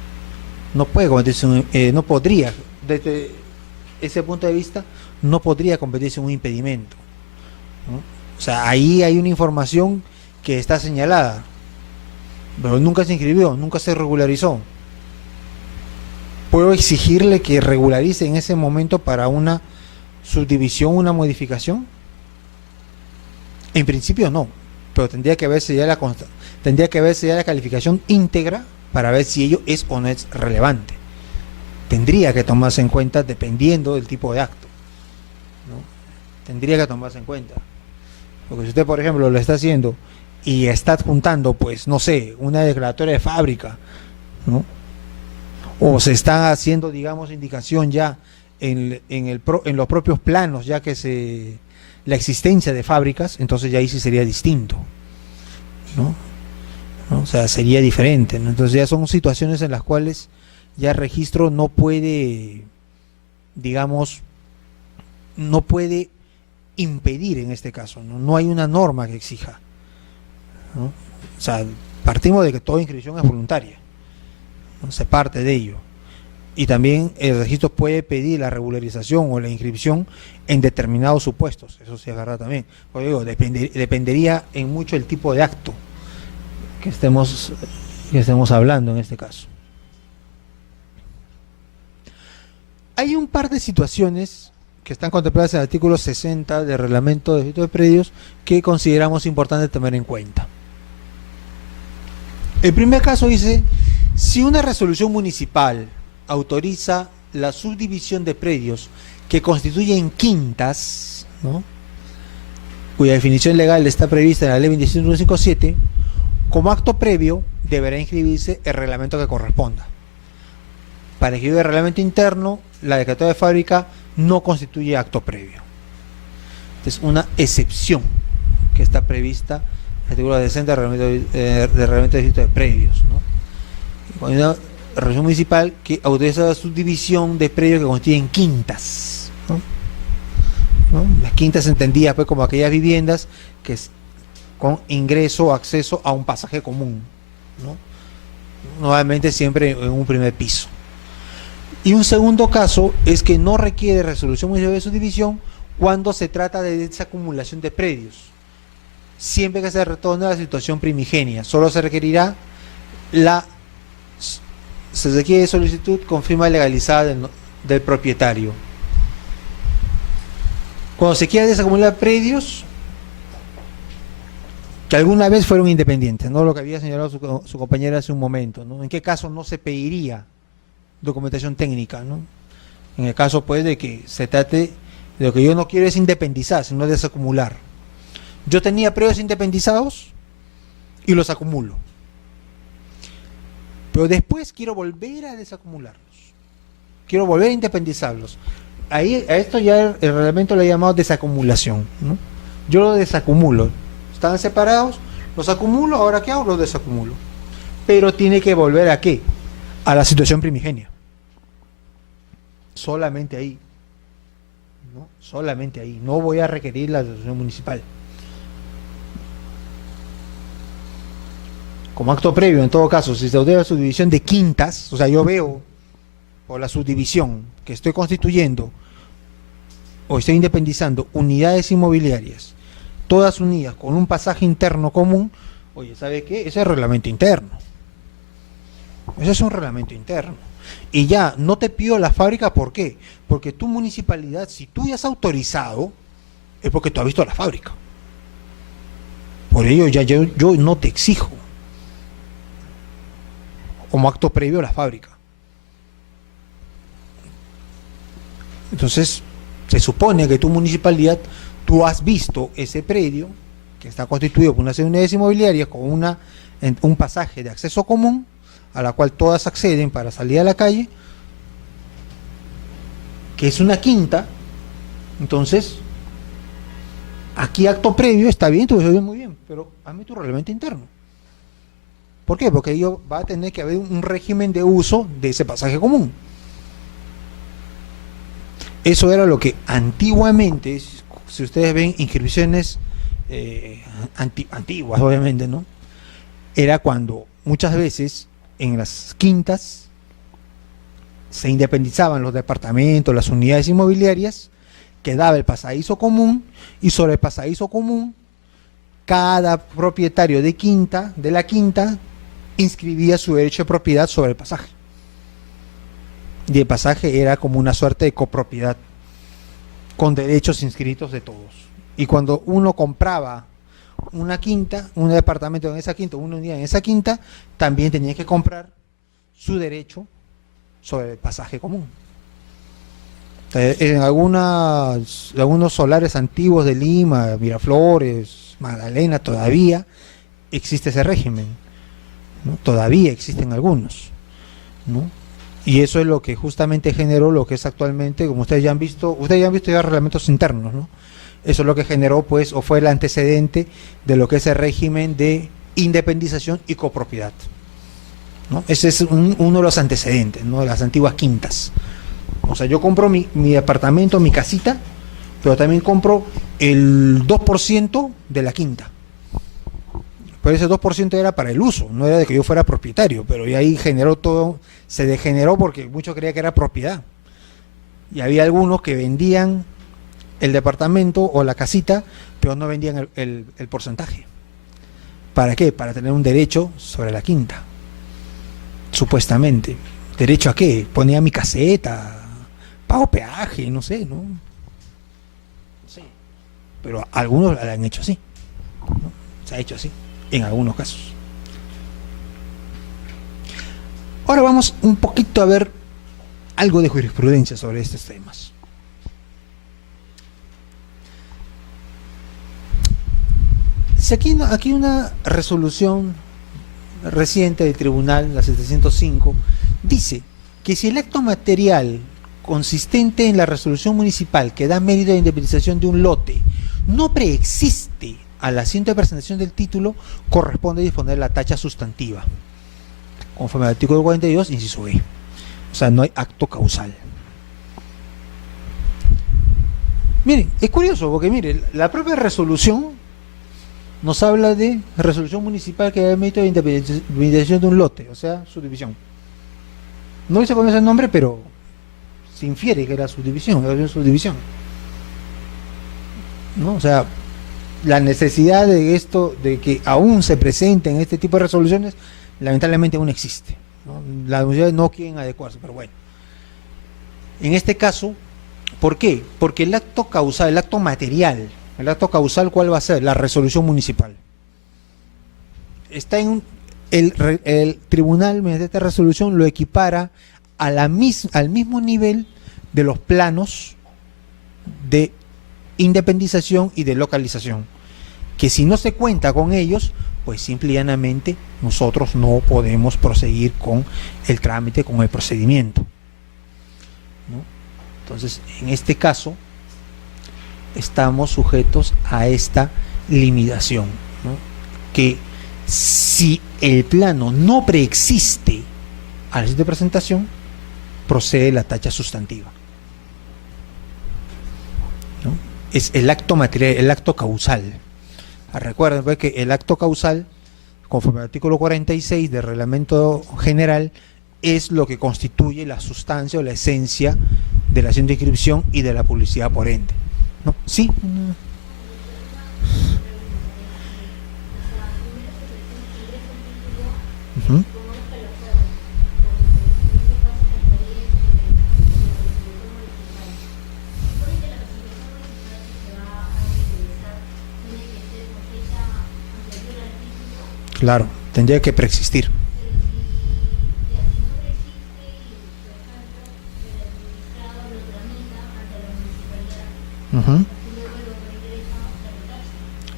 No puede convertirse no podría, desde ese punto de vista, no podría convertirse en un impedimento, ¿no? O sea, ahí hay una información que está señalada, pero nunca se inscribió, nunca se regularizó. ¿Puedo exigirle que regularice en ese momento para una subdivisión, una modificación? En principio no, pero tendría que verse ya la calificación íntegra para ver si ello es o no es relevante. Tendría que tomarse en cuenta dependiendo del tipo de acto, ¿no? Tendría que tomarse en cuenta. Porque si usted, por ejemplo, lo está haciendo y está adjuntando, pues, no sé, una declaratoria de fábrica, ¿no? O se está haciendo, digamos, indicación ya en los propios planos, ya que la existencia de fábricas, entonces ya ahí sí sería distinto, ¿no? O sea, sería diferente, ¿no? Entonces ya son situaciones en las cuales ya el registro no puede, digamos, no puede impedir en este caso, ¿no? No hay una norma que exija, ¿no? O sea, partimos de que toda inscripción es voluntaria, ¿no? Se parte de ello. Y también el registro puede pedir la regularización o la inscripción en determinados supuestos, eso sí es verdad también. Porque digo, dependería en mucho el tipo de acto que estemos hablando en este caso. Hay un par de situaciones que están contempladas en el artículo 60 del Reglamento de Registro de Predios que consideramos importante tener en cuenta. El primer caso dice, si una resolución municipal autoriza la subdivisión de predios que constituyen quintas, ¿no?, cuya definición legal está prevista en la Ley 27157, como acto previo deberá inscribirse el reglamento que corresponda. para que vive el reglamento interno, la declaratoria de fábrica no constituye acto previo. Es una excepción que está prevista en el artículo 60 del reglamento de distrito de predios, ¿no? Cuando hay una resolución municipal que autoriza la subdivisión de predios que constituyen quintas, ¿no? ¿No? Las quintas se entendía pues como aquellas viviendas que es con ingreso o acceso a un pasaje común, ¿no? Nuevamente siempre en un primer piso. Y un segundo caso es que no requiere resolución municipal de subdivisión cuando se trata de desacumulación de predios. Siempre que se retorne a la situación primigenia, solo se requerirá se requiere solicitud con firma legalizada del propietario. Cuando se quiera desacumular predios que alguna vez fueron independientes, ¿no? Lo que había señalado su compañera hace un momento, ¿no? ¿En qué caso no se pediría documentación técnica, ¿no? En el caso pues de que se trate de lo que yo no quiero es independizar, sino desacumular. Yo tenía predios independizados y los acumulo, pero después quiero volver a desacumularlos, quiero volver a independizarlos. Ahí a esto ya el reglamento le ha llamado desacumulación, ¿no? Yo lo desacumulo, estaban separados, los acumulo, ahora ¿qué hago? Los desacumulo, pero tiene que volver ¿a qué? A la situación primigenia. Solamente ahí, ¿no? Solamente ahí, no voy a requerir la resolución municipal. Como acto previo, en todo caso, si se autoriza la subdivisión de quintas, o sea, yo veo por la subdivisión que estoy constituyendo o estoy independizando unidades inmobiliarias, todas unidas con un pasaje interno común, oye, ¿sabe qué? Ese es reglamento interno. Ese es un reglamento interno. Y ya, no te pido la fábrica, ¿por qué? Porque tu municipalidad, si tú ya has autorizado, es porque tú has visto la fábrica. Por ello, ya yo no te exijo como acto previo a la fábrica. Entonces, se supone que tu municipalidad, tú has visto ese predio que está constituido por una serie de unidades inmobiliarias con un pasaje de acceso común a la cual todas acceden para salir a la calle, que es una quinta. Entonces, aquí acto previo está bien, tú ves muy bien, pero hazme tu reglamento interno. ¿Por qué? Porque ello va a tener que haber un régimen de uso de ese pasaje común. Eso era lo que antiguamente, si ustedes ven inscripciones antiguas, obviamente, ¿no? Era cuando muchas veces en las quintas se independizaban los departamentos, las unidades inmobiliarias, quedaba el pasadizo común, y sobre el pasadizo común cada propietario de la quinta inscribía su derecho de propiedad sobre el pasaje, y el pasaje era como una suerte de copropiedad con derechos inscritos de todos. Y cuando uno compraba una quinta, un departamento en esa quinta, una unidad en esa quinta, también tenía que comprar su derecho sobre el pasaje común. En algunos solares antiguos de Lima, Miraflores, Magdalena, todavía existe ese régimen, ¿no? Todavía existen algunos, ¿no? Y eso es lo que justamente generó lo que es actualmente, como ustedes ya han visto ya reglamentos internos, ¿no? Eso es lo que generó, pues, o fue el antecedente de lo que es el régimen de independización y copropiedad, ¿no? Ese es uno de los antecedentes, ¿no? De las antiguas quintas. O sea, yo compro mi departamento, mi casita, pero también compro el 2% de la quinta. Pero ese 2% era para el uso, no era de que yo fuera propietario, pero y ahí generó todo, se degeneró porque muchos creían que era propiedad. Y había algunos que vendían el departamento o la casita, pero no vendían el porcentaje. ¿Para qué? Para tener un derecho sobre la quinta. Supuestamente. ¿Derecho a qué? Ponía mi caseta, pago peaje, no sé, ¿no? Sí. Pero algunos la han hecho así, ¿no? Se ha hecho así, en algunos casos. Ahora vamos un poquito a ver algo de jurisprudencia sobre estos temas. Si aquí una resolución reciente del tribunal, la 705, dice que si el acto material consistente en la resolución municipal que da mérito de independización de un lote no preexiste al asiento de presentación del título, corresponde disponer la tacha sustantiva, conforme al artículo 42, inciso B. O sea, no hay acto causal. Miren, es curioso, porque miren, la propia resolución nos habla de resolución municipal que da mérito de independización de un lote, o sea, subdivisión. No dice con ese nombre, pero se infiere que era subdivisión, era una subdivisión. ¿No? O sea, la necesidad de esto, de que aún se presenten este tipo de resoluciones, lamentablemente aún existe, ¿no? Las autoridades no quieren adecuarse, pero bueno. En este caso, ¿por qué? Porque el acto causal, el acto material, el acto causal, ¿cuál va a ser? La resolución municipal. Está en el tribunal, mediante esta resolución, lo equipara a al mismo nivel de los planos de independización y de localización, que si no se cuenta con ellos, pues simple y llanamente nosotros no podemos proseguir con el trámite, con el procedimiento, ¿no? Entonces, en este caso, estamos sujetos a esta limitación, ¿no? Que si el plano no preexiste al sitio de presentación, procede la tacha sustantiva, ¿no? Es el acto material, el acto causal. Recuerden pues, que el acto causal, conforme al artículo 46 del Reglamento General, es lo que constituye la sustancia o la esencia de la acción de inscripción y de la publicidad por ende, ¿no? Sí. Uh-huh. Claro, tendría que preexistir. Uh-huh.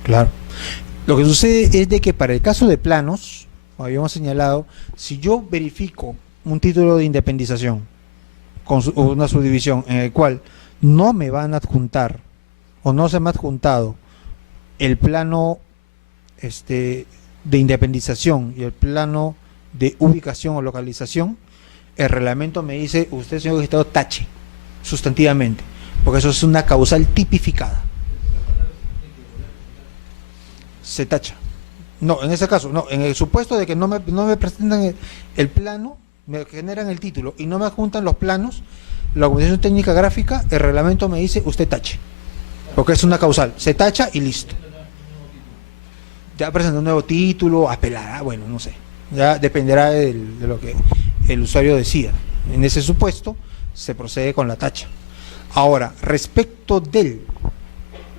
Claro. Lo que sucede es de que para el caso de planos, como habíamos señalado, si yo verifico un título de independización con una subdivisión en el cual no me van a adjuntar o no se me ha adjuntado el plano de independización y el plano de ubicación o localización, el reglamento me dice, usted, señor magistrado, tache sustantivamente, porque eso es una causal tipificada. Se tacha. No, en ese caso, no, en el supuesto de que no me presentan el plano, me generan el título y no me adjuntan los planos, la documentación técnica gráfica, el reglamento me dice, usted tache, porque es una causal, se tacha y listo. Ya presenta un nuevo título, apelará, bueno, no sé, ya dependerá de lo que el usuario decida. En ese supuesto se procede con la tacha. Ahora, respecto de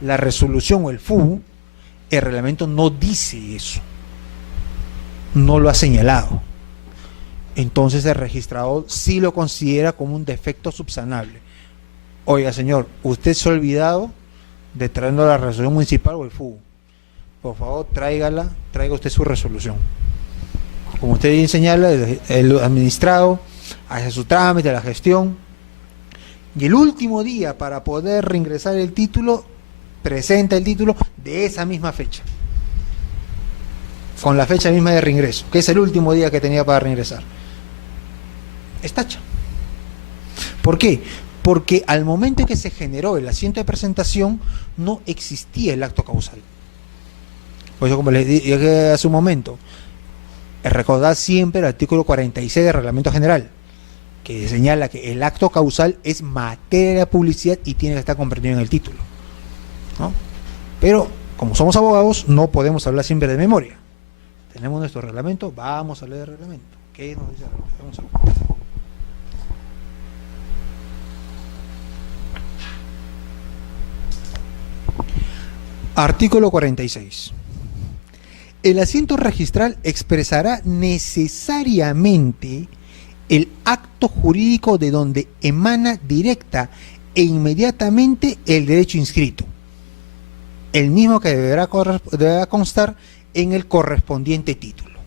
la resolución o el FUU, el reglamento no dice eso, no lo ha señalado. Entonces el registrador sí lo considera como un defecto subsanable. Oiga, señor, usted se ha olvidado de traernos la resolución municipal o el FUU. Por favor, traiga usted su resolución. Como usted bien señala, el administrado hace su trámite, la gestión, y el último día para poder reingresar el título, presenta el título de esa misma fecha, con la fecha misma de reingreso, que es el último día que tenía para reingresar. Es tacha. ¿Por qué? Porque al momento en que se generó el asiento de presentación, no existía el acto causal. Por eso, como les dije hace un momento, recordad siempre el artículo 46 del Reglamento General, que señala que el acto causal es materia de publicidad y tiene que estar comprendido en el título, ¿no? Pero, como somos abogados, no podemos hablar siempre de memoria. Tenemos nuestro reglamento, vamos a leer el reglamento. ¿Qué nos dice el reglamento? Vamos a ver. Artículo 46. El asiento registral expresará necesariamente el acto jurídico de donde emana directa e inmediatamente el derecho inscrito, el mismo que deberá constar en el correspondiente título.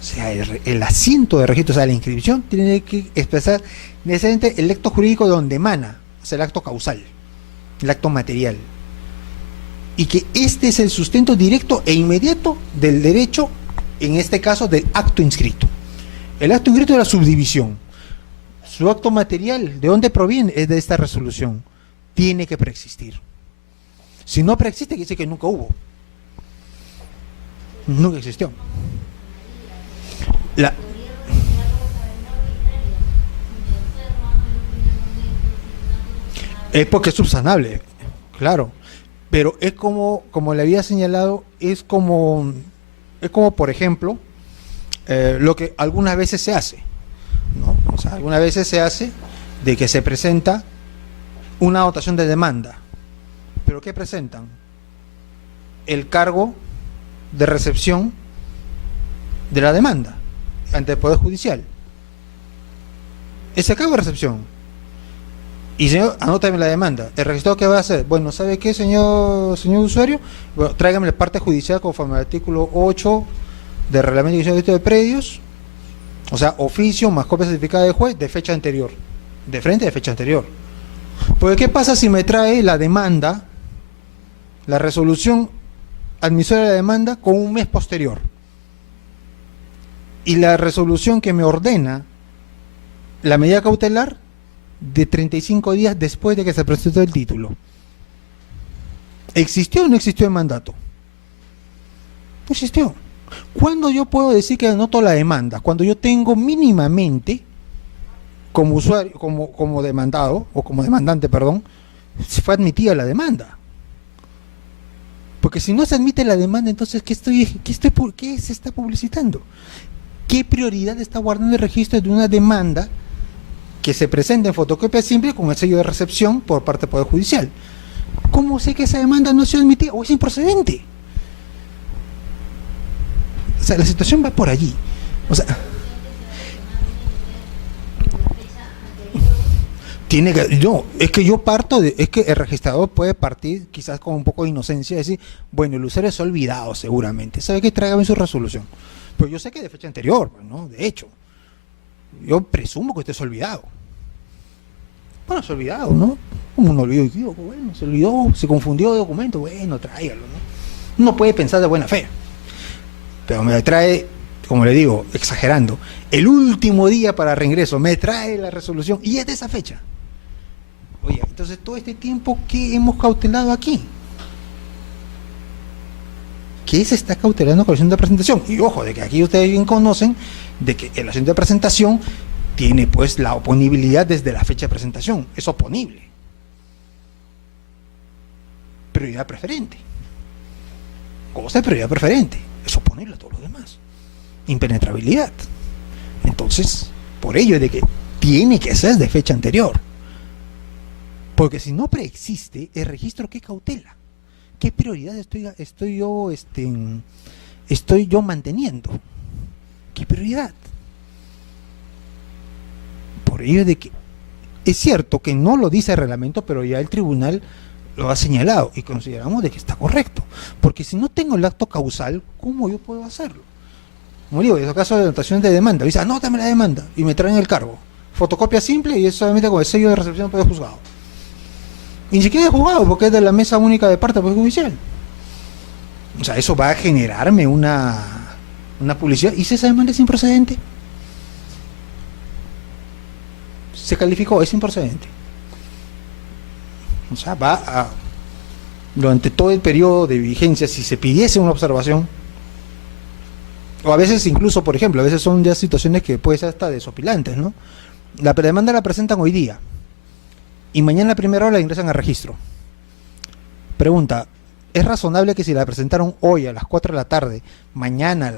O sea, el asiento de registro, o sea, la inscripción tiene que expresar necesariamente el acto jurídico de donde emana, o sea, el acto causal, el acto material. Y que este es el sustento directo e inmediato del derecho, en este caso del acto inscrito. El acto inscrito de la subdivisión. Su acto material, ¿de dónde proviene? Es de esta resolución. Tiene que preexistir. Si no preexiste, quiere decir que nunca hubo. Nunca existió. La, es porque es subsanable, claro. Pero es como le había señalado, es como por ejemplo, lo que algunas veces se hace, ¿no? O sea, algunas veces se hace de que se presenta una dotación de demanda. ¿Pero qué presentan? El cargo de recepción de la demanda ante el Poder Judicial. Ese cargo de recepción. Y señor, anótame la demanda. ¿El registrado qué va a hacer? Bueno, ¿sabe qué, señor usuario? Bueno, tráigame la parte judicial conforme al artículo 8 del Reglamento de Registro de Predios, o sea, oficio más copia certificada del juez de fecha anterior, de frente de fecha anterior. Porque ¿qué pasa si me trae la demanda, la resolución admisiva de la demanda con un mes posterior? Y la resolución que me ordena la medida cautelar de 35 días después de que se presentó el título. ¿Existió o no existió el mandato? No existió. ¿Cuándo yo puedo decir que anoto la demanda? Cuando yo tengo mínimamente, como usuario, como demandado, o como demandante, perdón, se fue admitida la demanda. Porque si no se admite la demanda, entonces ¿qué se está publicitando? ¿Qué prioridad está guardando el registro de una demanda que se presenta en fotocopia simple con el sello de recepción por parte del Poder Judicial? ¿Cómo sé que esa demanda no ha sido admitida o es improcedente? O sea, la situación va por allí. O sea, tiene que, no, es que yo parto de, es que el registrador puede partir quizás con un poco de inocencia y decir, bueno, el usuario se ha olvidado seguramente, sabe que tráigame su resolución. Pero yo sé que de fecha anterior, ¿no? De hecho, yo presumo que usted se ha olvidado. Bueno, se ha olvidado, ¿no? Como un olvido equívoco, bueno, se olvidó, se confundió de documento, bueno, tráigalo, ¿no? Uno puede pensar de buena fe, pero me trae, como le digo, exagerando, el último día para reingreso, me trae la resolución y es de esa fecha. Oye, entonces todo este tiempo, ¿qué hemos cautelado aquí? ¿Qué se está cautelando con la acción de presentación? Y ojo, de que aquí ustedes bien conocen de que el acción de presentación tiene pues la oponibilidad desde la fecha de presentación, es oponible. Prioridad preferente. Cosa de prioridad preferente, es oponible a todos los demás. Impenetrabilidad. Entonces, por ello es de que tiene que ser de fecha anterior. Porque si no preexiste, el registro, ¿qué cautela? ¿Qué prioridad estoy yo manteniendo? ¿Qué prioridad? Por ello de que es cierto que no lo dice el reglamento, pero ya el tribunal lo ha señalado y consideramos de que está correcto. Porque si no tengo el acto causal, ¿cómo yo puedo hacerlo? Como digo, en el caso de anotación de demanda, dice, anótame la demanda y me traen el cargo. Fotocopia simple y es solamente con el sello de recepción por el juzgado. Y ni siquiera es juzgado porque es de la mesa única de parte del Poder Judicial. O sea, eso va a generarme una publicidad. ¿Y si esa demanda es improcedente? Se calificó, es improcedente. O sea, va a, durante todo el periodo de vigencia, si se pidiese una observación, o a veces incluso, por ejemplo, a veces son ya situaciones que puede ser hasta desopilantes, ¿no? La demanda la presentan hoy día y mañana a primera hora la ingresan al registro. Pregunta, ¿es razonable que si la presentaron hoy a las 4 de la tarde, mañana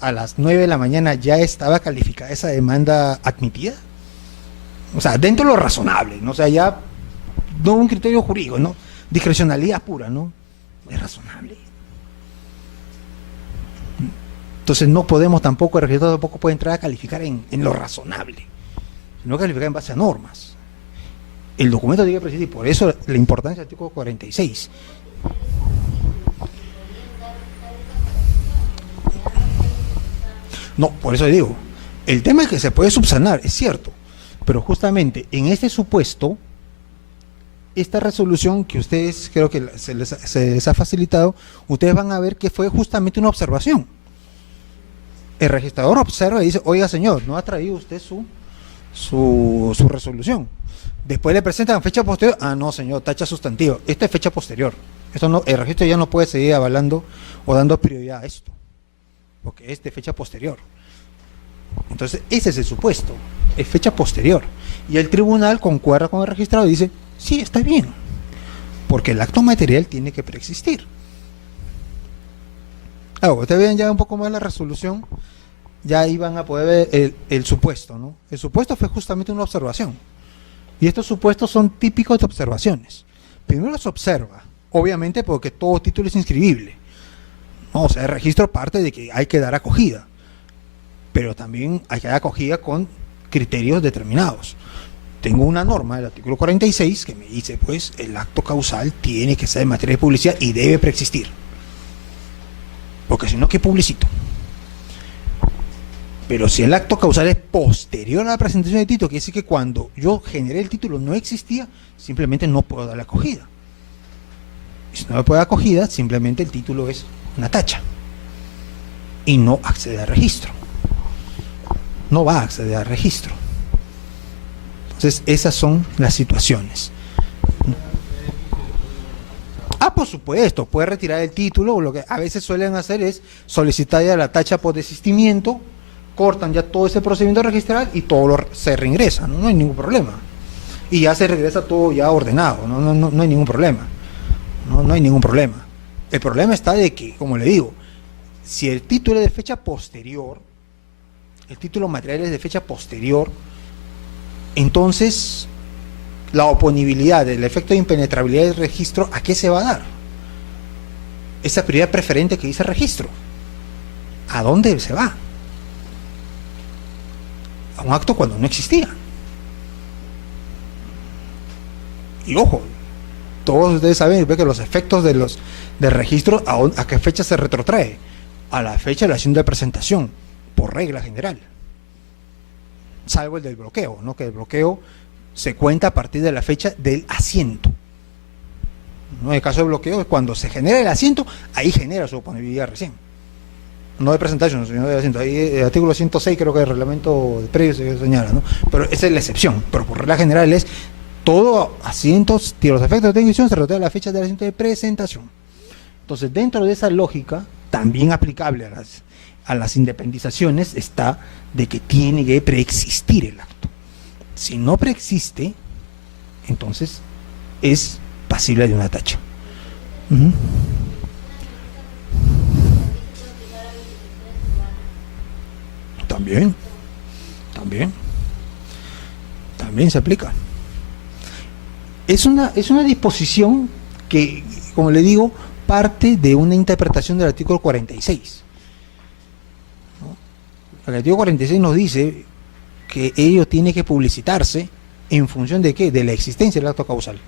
a las 9 de la mañana ya estaba calificada esa demanda admitida? O sea, dentro de lo razonable, ¿no? O sea, ya no un criterio jurídico, ¿no? Discrecionalidad pura, ¿no? Es razonable. Entonces no podemos tampoco, el registrador tampoco puede entrar a calificar en lo razonable, sino calificar en base a normas. El documento tiene que precisar, y por eso la importancia del artículo 46. No, por eso digo, el tema es que se puede subsanar, es cierto, pero justamente en este supuesto, esta resolución que ustedes creo que se les ha facilitado, ustedes van a ver que fue justamente una observación. El registrador observa y dice, oiga señor, no ha traído usted su resolución. Después le presentan fecha posterior, ah no señor, tacha sustantiva, esta es fecha posterior. Esto no, el registro ya no puede seguir avalando o dando prioridad a esto, porque es de fecha posterior. Entonces ese es el supuesto, es fecha posterior. Y el tribunal concuerda con el registrado y dice, sí, está bien, porque el acto material tiene que preexistir. Ustedes ven ya un poco más la resolución, ya ahí van a poder ver el supuesto, ¿no? El supuesto fue justamente una observación. Y estos supuestos son típicos de observaciones. Primero se observa, obviamente porque todo título es inscribible, ¿no? O sea, el registro parte de que hay que dar acogida, pero también hay que dar acogida con criterios determinados. Tengo una norma del artículo 46 que me dice, pues, el acto causal tiene que ser en materia de publicidad y debe preexistir. Porque si no, ¿qué publicito? Pero si el acto causal es posterior a la presentación del título, quiere decir que cuando yo generé el título no existía, simplemente no puedo dar la acogida. Y si no me puedo dar acogida, simplemente el título es una tacha. Y no accede al registro. No va a acceder al registro. Entonces, esas son las situaciones. Por supuesto, puede retirar el título, o lo que a veces suelen hacer es solicitar ya la tacha por desistimiento, cortan ya todo ese procedimiento registral y todo se reingresa, ¿no? No hay ningún problema. Y ya se regresa todo ya ordenado, no hay ningún problema. No hay ningún problema. El problema está de que, como le digo, si el título es de fecha posterior, el título material es de fecha posterior, entonces la oponibilidad del efecto de impenetrabilidad del registro, ¿a qué se va a dar? Esa prioridad preferente que dice registro, ¿a dónde se va? A un acto cuando no existía. Y ojo, todos ustedes saben que los efectos del registro, ¿a qué fecha se retrotrae? A la fecha de la acción de presentación, por regla general. Salvo el del bloqueo, ¿no? Que el bloqueo se cuenta a partir de la fecha del asiento. ¿No? En el caso de bloqueo es cuando se genera el asiento, ahí genera su oponibilidad recién. No de presentación, sino de asiento. Ahí el artículo 106 creo que el reglamento de predio se señala, ¿no? Pero esa es la excepción. Pero por regla general es todo asientos, los efectos de tensión se retrotraen a la fecha del asiento de presentación. Entonces, dentro de esa lógica, también aplicable a las independizaciones, está de que tiene que preexistir el acto. Si no preexiste, entonces es pasible de una tacha. También se aplica. Es una disposición que, como le digo, parte de una interpretación del artículo 46. ¿No? El artículo 46 nos dice que ello tiene que publicitarse en función de ¿qué? De la existencia del acto causal.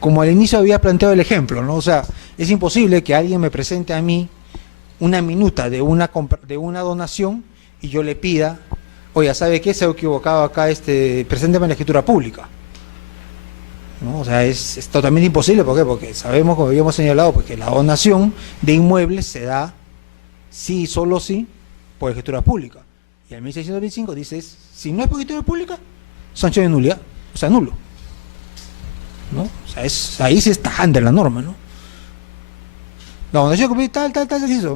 Como al inicio había planteado el ejemplo, ¿no? O sea, es imposible que alguien me presente a mí una minuta de una donación y yo le pida, oye, ¿sabe qué? Se ha equivocado acá, presénteme la escritura pública. ¿No? O sea, es totalmente imposible. ¿Por qué? Porque sabemos, como habíamos señalado, pues que la donación de inmuebles se da sí, solo sí, por escritura pública. Y el 1625 dice, si no es por escritura pública, sanción de nulidad, o sea, nulo. ¿No? O sea, ahí sí es tajante la norma, ¿no? La donación cumple tal,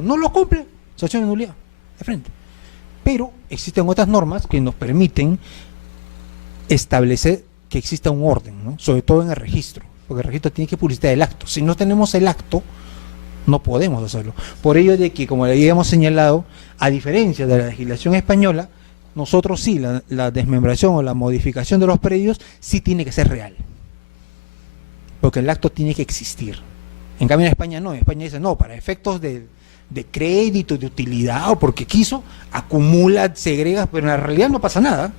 no lo cumple, sanción de nulidad, de frente. Pero existen otras normas que nos permiten establecer que exista un orden, ¿no? Sobre todo en el registro, porque el registro tiene que publicitar el acto. Si no tenemos el acto, no podemos hacerlo. Por ello de que, como le habíamos señalado, a diferencia de la legislación española, nosotros sí, la desmembración o la modificación de los predios sí tiene que ser real, porque el acto tiene que existir. En cambio en España no, en España dice no, para efectos de crédito, de utilidad o porque quiso, acumula, segrega, pero en la realidad no pasa nada.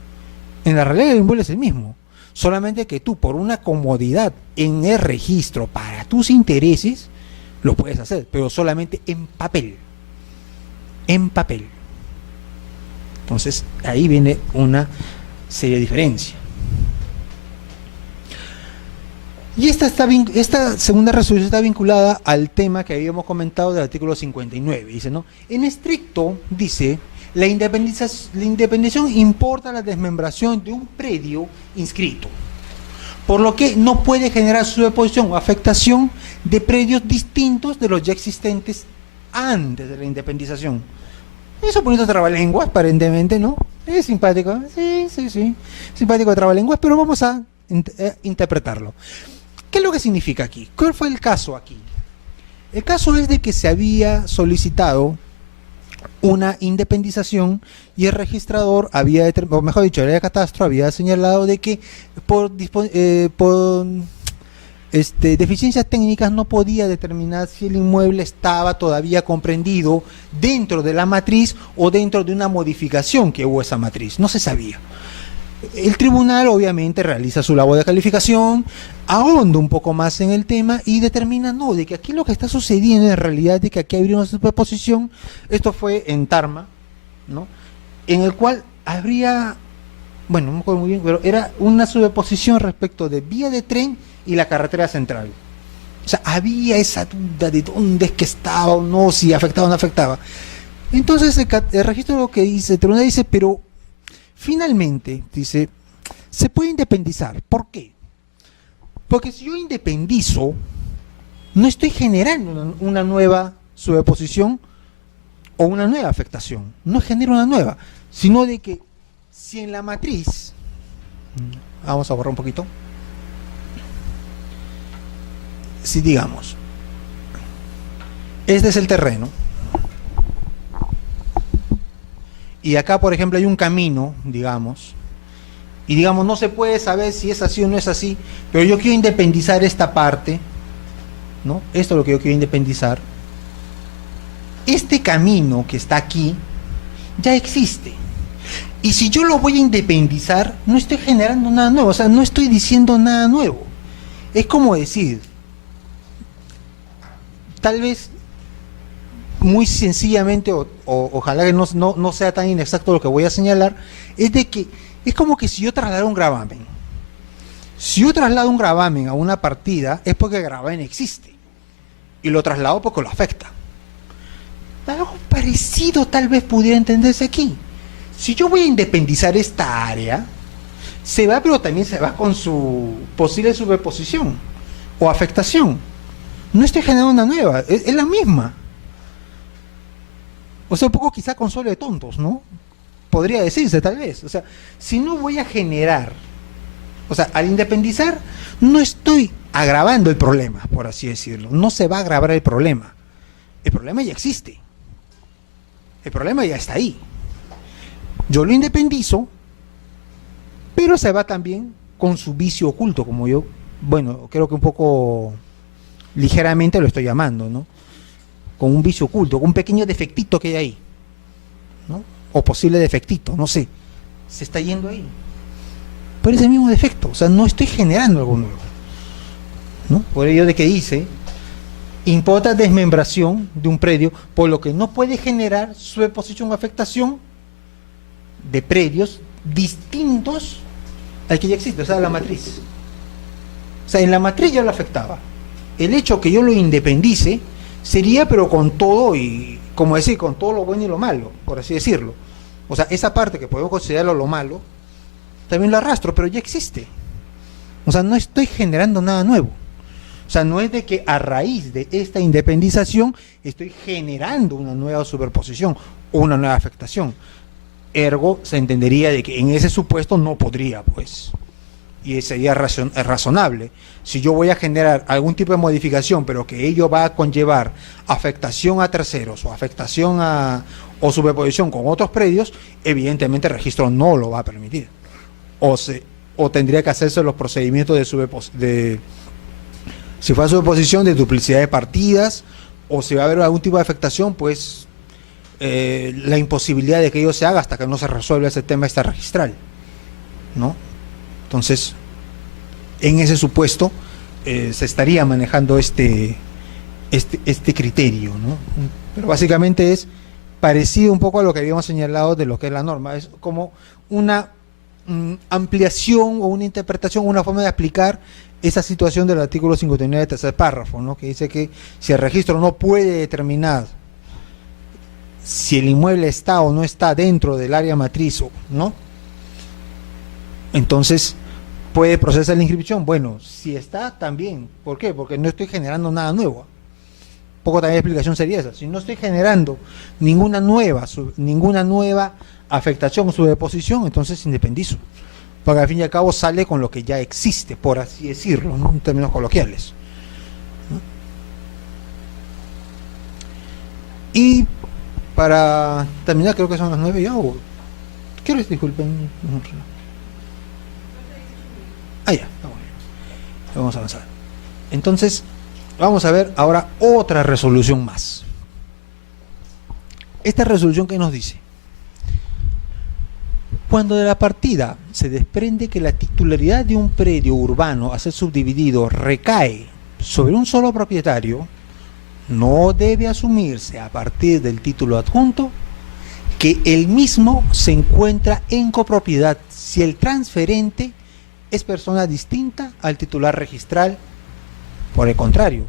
En la realidad el inmueble es el mismo, solamente que tú por una comodidad en el registro para tus intereses lo puedes hacer, pero solamente en papel. En papel. Entonces, ahí viene una seria diferencia. Y esta segunda resolución está vinculada al tema que habíamos comentado del artículo 59. Dice, ¿no? En estricto, dice, la independización importa la desmembración de un predio inscrito, por lo que no puede generar superposición o afectación de predios distintos de los ya existentes antes de la independización. Eso bonito trabalenguas, aparentemente, ¿no? Es simpático, sí, simpático trabalenguas, pero vamos a interpretarlo. ¿Qué es lo que significa aquí? ¿Cuál fue el caso aquí? El caso es de que se había solicitado una independización y el registrador había, o mejor dicho, el área de catastro había señalado de que por deficiencias técnicas no podía determinar si el inmueble estaba todavía comprendido dentro de la matriz o dentro de una modificación que hubo esa matriz. No se sabía. El tribunal obviamente realiza su labor de calificación, ahonda un poco más en el tema y determina, no, de que aquí lo que está sucediendo en realidad es que aquí habría una superposición. Esto fue en Tarma, ¿no? En el cual habría, bueno, no me acuerdo muy bien, pero era una superposición respecto de vía de tren y la carretera central. O sea, había esa duda de dónde es que estaba o no, si afectaba o no afectaba. Entonces el registro lo que dice, el tribunal dice, pero finalmente, dice, se puede independizar. ¿Por qué? Porque si yo independizo, no estoy generando una nueva superposición o una nueva afectación. No genero una nueva, sino de que si en la matriz, vamos a borrar un poquito, si digamos, este es el terreno, y acá, por ejemplo, hay un camino, digamos, y digamos, no se puede saber si es así o no es así, pero yo quiero independizar esta parte, ¿no? Esto es lo que yo quiero independizar. Este camino que está aquí ya existe. Y si yo lo voy a independizar, no estoy generando nada nuevo, o sea, no estoy diciendo nada nuevo. Es como decir, tal vez muy sencillamente, ojalá que no sea tan inexacto lo que voy a señalar, es de que es como que si yo trasladara un gravamen. Si yo traslado un gravamen a una partida, es porque el gravamen existe. Y lo traslado porque lo afecta. Algo parecido tal vez pudiera entenderse aquí. Si yo voy a independizar esta área, se va, pero también se va con su posible superposición o afectación. No estoy generando una nueva, es la misma. O sea, un poco quizá consuelo de tontos, ¿no? Podría decirse tal vez. O sea, si no voy a generar, o sea, al independizar, no estoy agravando el problema, por así decirlo. No se va a agravar el problema. El problema ya existe. El problema ya está ahí. Yo lo independizo, pero se va también con su vicio oculto, como yo, bueno, creo que un poco ligeramente lo estoy llamando, ¿no? Con un vicio oculto, con un pequeño defectito que hay ahí, ¿no? O posible defectito, no sé, se está yendo ahí. Pero es el mismo defecto, o sea, no estoy generando algo nuevo, ¿no? Por ello de que dice, importa desmembración de un predio, por lo que no puede generar superposición o afectación de predios distintos al que ya existe, o sea, la matriz. O sea, en la matriz ya lo afectaba. El hecho que yo lo independice sería, pero con todo, y como decir, con todo lo bueno y lo malo, por así decirlo. O sea, esa parte que podemos considerarlo lo malo, también lo arrastro, pero ya existe. O sea, no estoy generando nada nuevo. O sea, no es de que a raíz de esta independización estoy generando una nueva superposición o una nueva afectación. Ergo, se entendería de que en ese supuesto no podría, pues. Y sería razonable. Si yo voy a generar algún tipo de modificación, pero que ello va a conllevar afectación a terceros o afectación o superposición con otros predios, evidentemente el registro no lo va a permitir. O tendría que hacerse los procedimientos si fuera superposición, de duplicidad de partidas, o si va a haber algún tipo de afectación, pues la imposibilidad de que ello se haga hasta que no se resuelva ese tema está registral, ¿no? Entonces, en ese supuesto se estaría manejando este criterio, ¿no? Pero básicamente es parecido un poco a lo que habíamos señalado de lo que es la norma. Es como una ampliación o una interpretación, una forma de explicar esa situación del artículo 59, tercer párrafo, ¿no? Que dice que si el registro no puede determinar si el inmueble está o no está dentro del área matriz, ¿no? Entonces puede procesar la inscripción. Bueno, si está, también. ¿Por qué? Porque no estoy generando nada nuevo. Poco también explicación sería esa. Si no estoy generando ninguna nueva afectación o sobreposición, entonces independizo. Porque al fin y al cabo sale con lo que ya existe, por así decirlo, ¿no? En términos coloquiales, ¿no? Y para terminar, creo que son las 9 ya, o quiero disculpen. Ya, está bueno. Vamos a avanzar. Entonces, vamos a ver ahora otra resolución más. Esta resolución, ¿qué nos dice? Cuando de la partida se desprende que la titularidad de un predio urbano a ser subdividido recae sobre un solo propietario, no debe asumirse a partir del título adjunto que el mismo se encuentra en copropiedad si el transferente es persona distinta al titular registral. Por el contrario,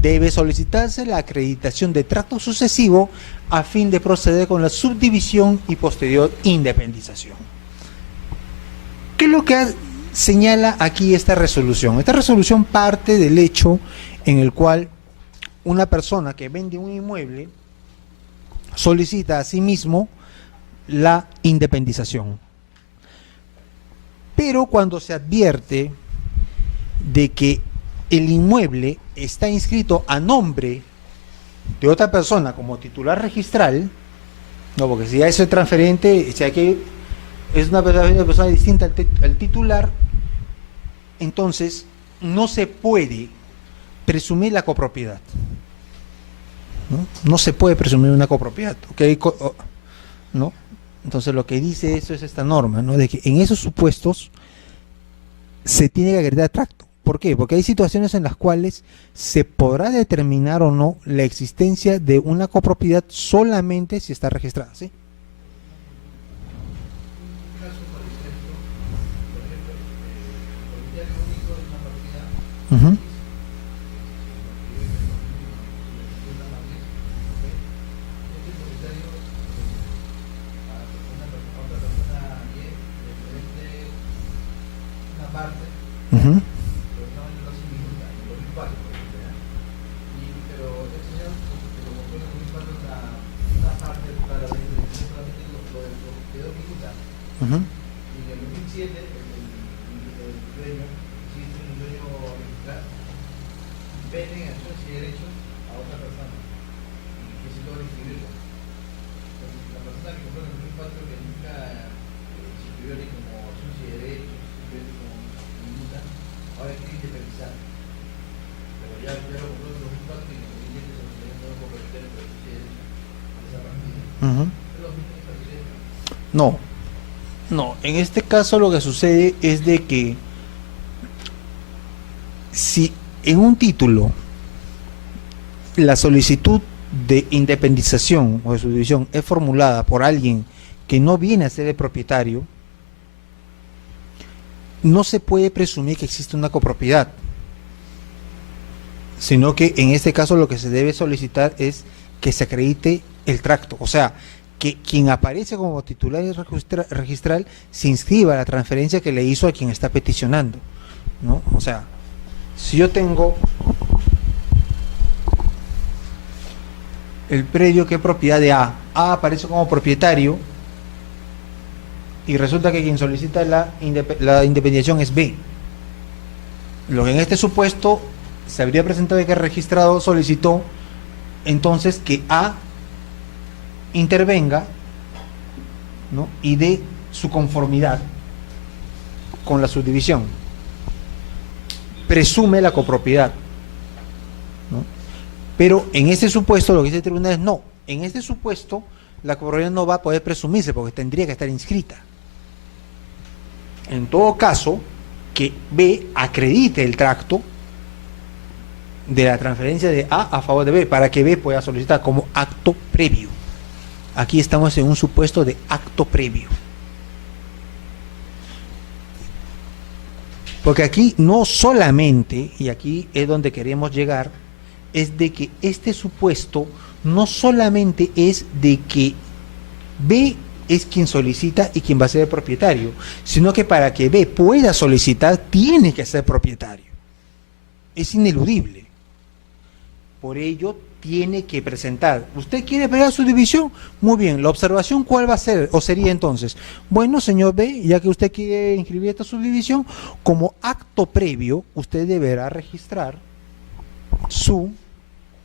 debe solicitarse la acreditación de tracto sucesivo a fin de proceder con la subdivisión y posterior independización. ¿Qué es lo que señala aquí esta resolución? Esta resolución parte del hecho en el cual una persona que vende un inmueble solicita a sí mismo la independización. Pero cuando se advierte de que el inmueble está inscrito a nombre de otra persona como titular registral, no, porque si ya es el transferente, si aquí es una persona distinta al titular, entonces no se puede presumir la copropiedad, ¿no? No se puede presumir una copropiedad, ¿okay? ¿No? Entonces lo que dice eso es esta norma, ¿no? De que en esos supuestos se tiene que acreditar tracto. ¿Por qué? Porque hay situaciones en las cuales se podrá determinar o no la existencia de una copropiedad solamente si está registrada, ¿sí? Uh-huh. Uh-huh. Uh-huh. Y en el 2007 el dueño, existe un dueño registral, venden acciones y derechos a otra persona y que se logra inscribirlo. Entonces, la persona que compró en el 2004 que nunca se inscribió ni como acciones y derechos, simplemente como minuta, ahora quiere independizar. Pero ya lo compró en el 2004 y en el 2007 se lo tenía como propietario de acciones y derechos de esa partida. Uh-huh. ¿Es lo mismo que sucede? No. No, en este caso lo que sucede es de que si en un título la solicitud de independización o de subdivisión es formulada por alguien que no viene a ser el propietario, no se puede presumir que existe una copropiedad, sino que en este caso lo que se debe solicitar es que se acredite el tracto, o sea, que quien aparece como titular registral se inscriba a la transferencia que le hizo a quien está peticionando, ¿no? O sea, si yo tengo el predio que es propiedad de A aparece como propietario y resulta que quien solicita la independización es B. Lo que en este supuesto se habría presentado que el registrado solicitó entonces que A intervenga, ¿no? Y dé su conformidad con la subdivisión, presume la copropiedad, ¿no? Pero en este supuesto lo que dice el tribunal es no, en este supuesto la copropiedad no va a poder presumirse porque tendría que estar inscrita. En todo caso, que B acredite el tracto de la transferencia de A favor de B para que B pueda solicitar como acto previo. Aquí estamos en un supuesto de acto previo. Porque aquí no solamente, y aquí es donde queremos llegar, es de que este supuesto no solamente es de que B es quien solicita y quien va a ser el propietario, sino que para que B pueda solicitar tiene que ser propietario. Es ineludible. Por ello tiene que presentar. ¿Usted quiere pegar su división? Muy bien, la observación ¿cuál va a ser? O sería entonces, bueno, señor B, ya que usted quiere inscribir esta subdivisión, como acto previo, usted deberá registrar su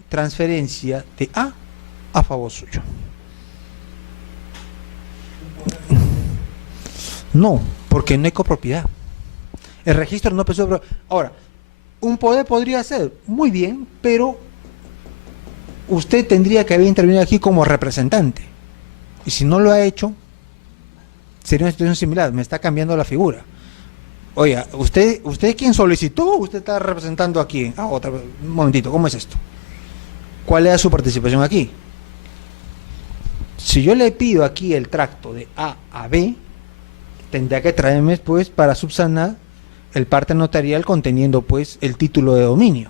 transferencia de A favor suyo. No, porque no hay copropiedad. El registro no empezó. Ahora, un poder podría ser, muy bien, pero usted tendría que haber intervenido aquí como representante. Y si no lo ha hecho, sería una situación similar. Me está cambiando la figura. Oiga, ¿usted quien solicitó? ¿Usted está representando aquí? Un momentito, ¿cómo es esto? ¿Cuál es su participación aquí? Si yo le pido aquí el tracto de A a B, tendría que traerme, pues, para subsanar el parte notarial conteniendo, pues, el título de dominio.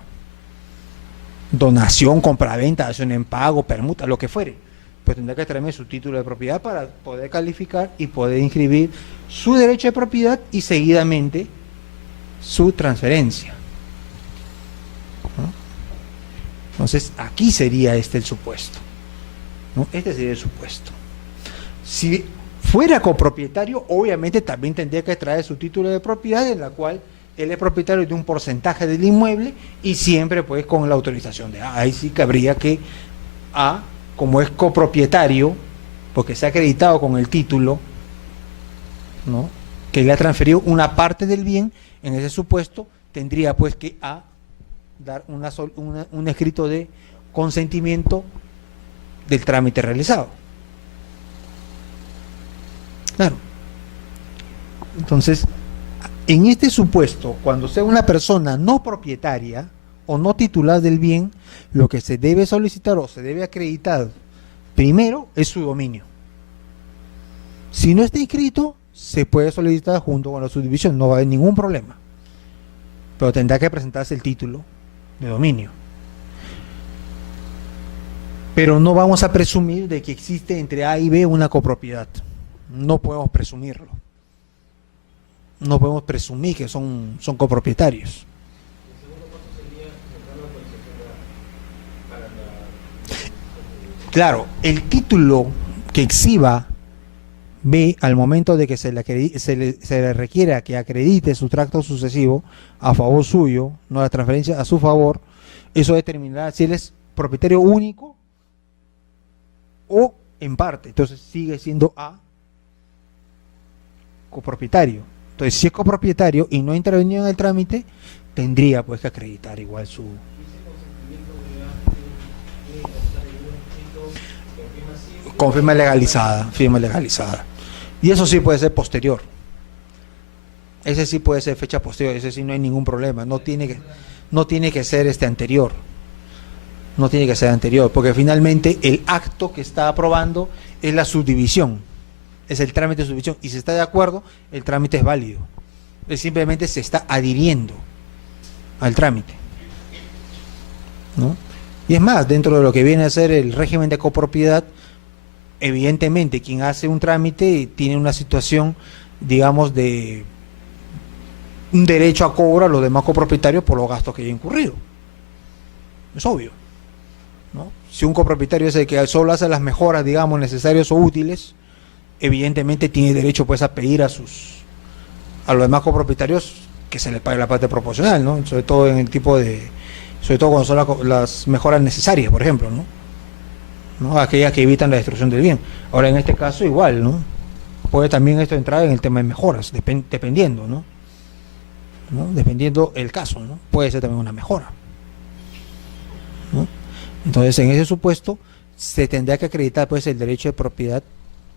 Donación, compraventa, acción en pago, permuta, lo que fuere. Pues tendrá que traerme su título de propiedad para poder calificar y poder inscribir su derecho de propiedad y seguidamente su transferencia. ¿No? Entonces, aquí sería este el supuesto. ¿No? Este sería el supuesto. Si fuera copropietario, obviamente también tendría que traer su título de propiedad, en la cual él es propietario de un porcentaje del inmueble y siempre pues con la autorización de A. Ahí sí cabría que A, como es copropietario, porque se ha acreditado con el título, ¿no?, que le ha transferido una parte del bien, en ese supuesto tendría pues que A dar un escrito de consentimiento del trámite realizado. Claro. Entonces, en este supuesto, cuando sea una persona no propietaria o no titular del bien, lo que se debe solicitar o se debe acreditar primero es su dominio. Si no está inscrito, se puede solicitar junto con la subdivisión, no va a haber ningún problema. Pero tendrá que presentarse el título de dominio. Pero no vamos a presumir de que existe entre A y B una copropiedad. No podemos presumirlo. No podemos presumir que son copropietarios. Claro, el título que exhiba B al momento de que se le requiera que acredite su tracto sucesivo a favor suyo, no la transferencia a su favor, eso determinará si él es propietario único o en parte. Entonces sigue siendo A copropietario. Entonces, si es copropietario y no ha intervenido en el trámite, tendría pues que acreditar igual su... Con firma legalizada, firma legalizada. Y eso sí puede ser posterior. Ese sí puede ser fecha posterior, ese sí no hay ningún problema. No tiene que ser anterior. No tiene que ser anterior, porque finalmente el acto que está aprobando es la subdivisión. Es el trámite de subdivisión. Y si está de acuerdo, el trámite es válido. Él simplemente se está adhiriendo al trámite, ¿no? Y es más, dentro de lo que viene a ser el régimen de copropiedad, evidentemente quien hace un trámite tiene una situación, digamos, de un derecho a cobro a los demás copropietarios por los gastos que haya incurrido. Es obvio, ¿no? Si un copropietario es el que solo hace las mejoras, digamos, necesarias o útiles, evidentemente tiene derecho pues a pedir a los demás copropietarios que se les pague la parte proporcional, ¿no? Sobre todo en el tipo de, sobre todo cuando son las mejoras necesarias, por ejemplo, ¿no? Aquellas que evitan la destrucción del bien. Ahora, en este caso igual, ¿no? Puede también esto entrar en el tema de mejoras, dependiendo, ¿no? Dependiendo el caso, ¿no? Puede ser también una mejora, ¿no? Entonces, en ese supuesto se tendría que acreditar pues el derecho de propiedad,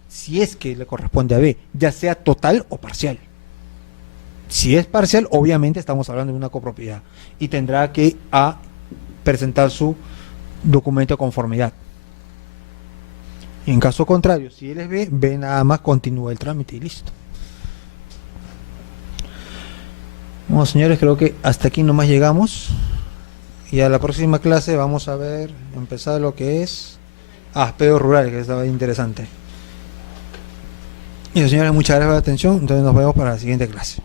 si es que le corresponde a B, ya sea total o parcial. Si es parcial, obviamente estamos hablando de una copropiedad y tendrá que presentar su documento de conformidad. Y en caso contrario, si él es B, B nada más continúa el trámite y listo. Bueno, señores, creo que hasta aquí nomás llegamos. Y a la próxima clase vamos a ver, empezar lo que es aspectos rurales, que estaba interesante. Y señores, muchas gracias por la atención. Entonces nos vemos para la siguiente clase.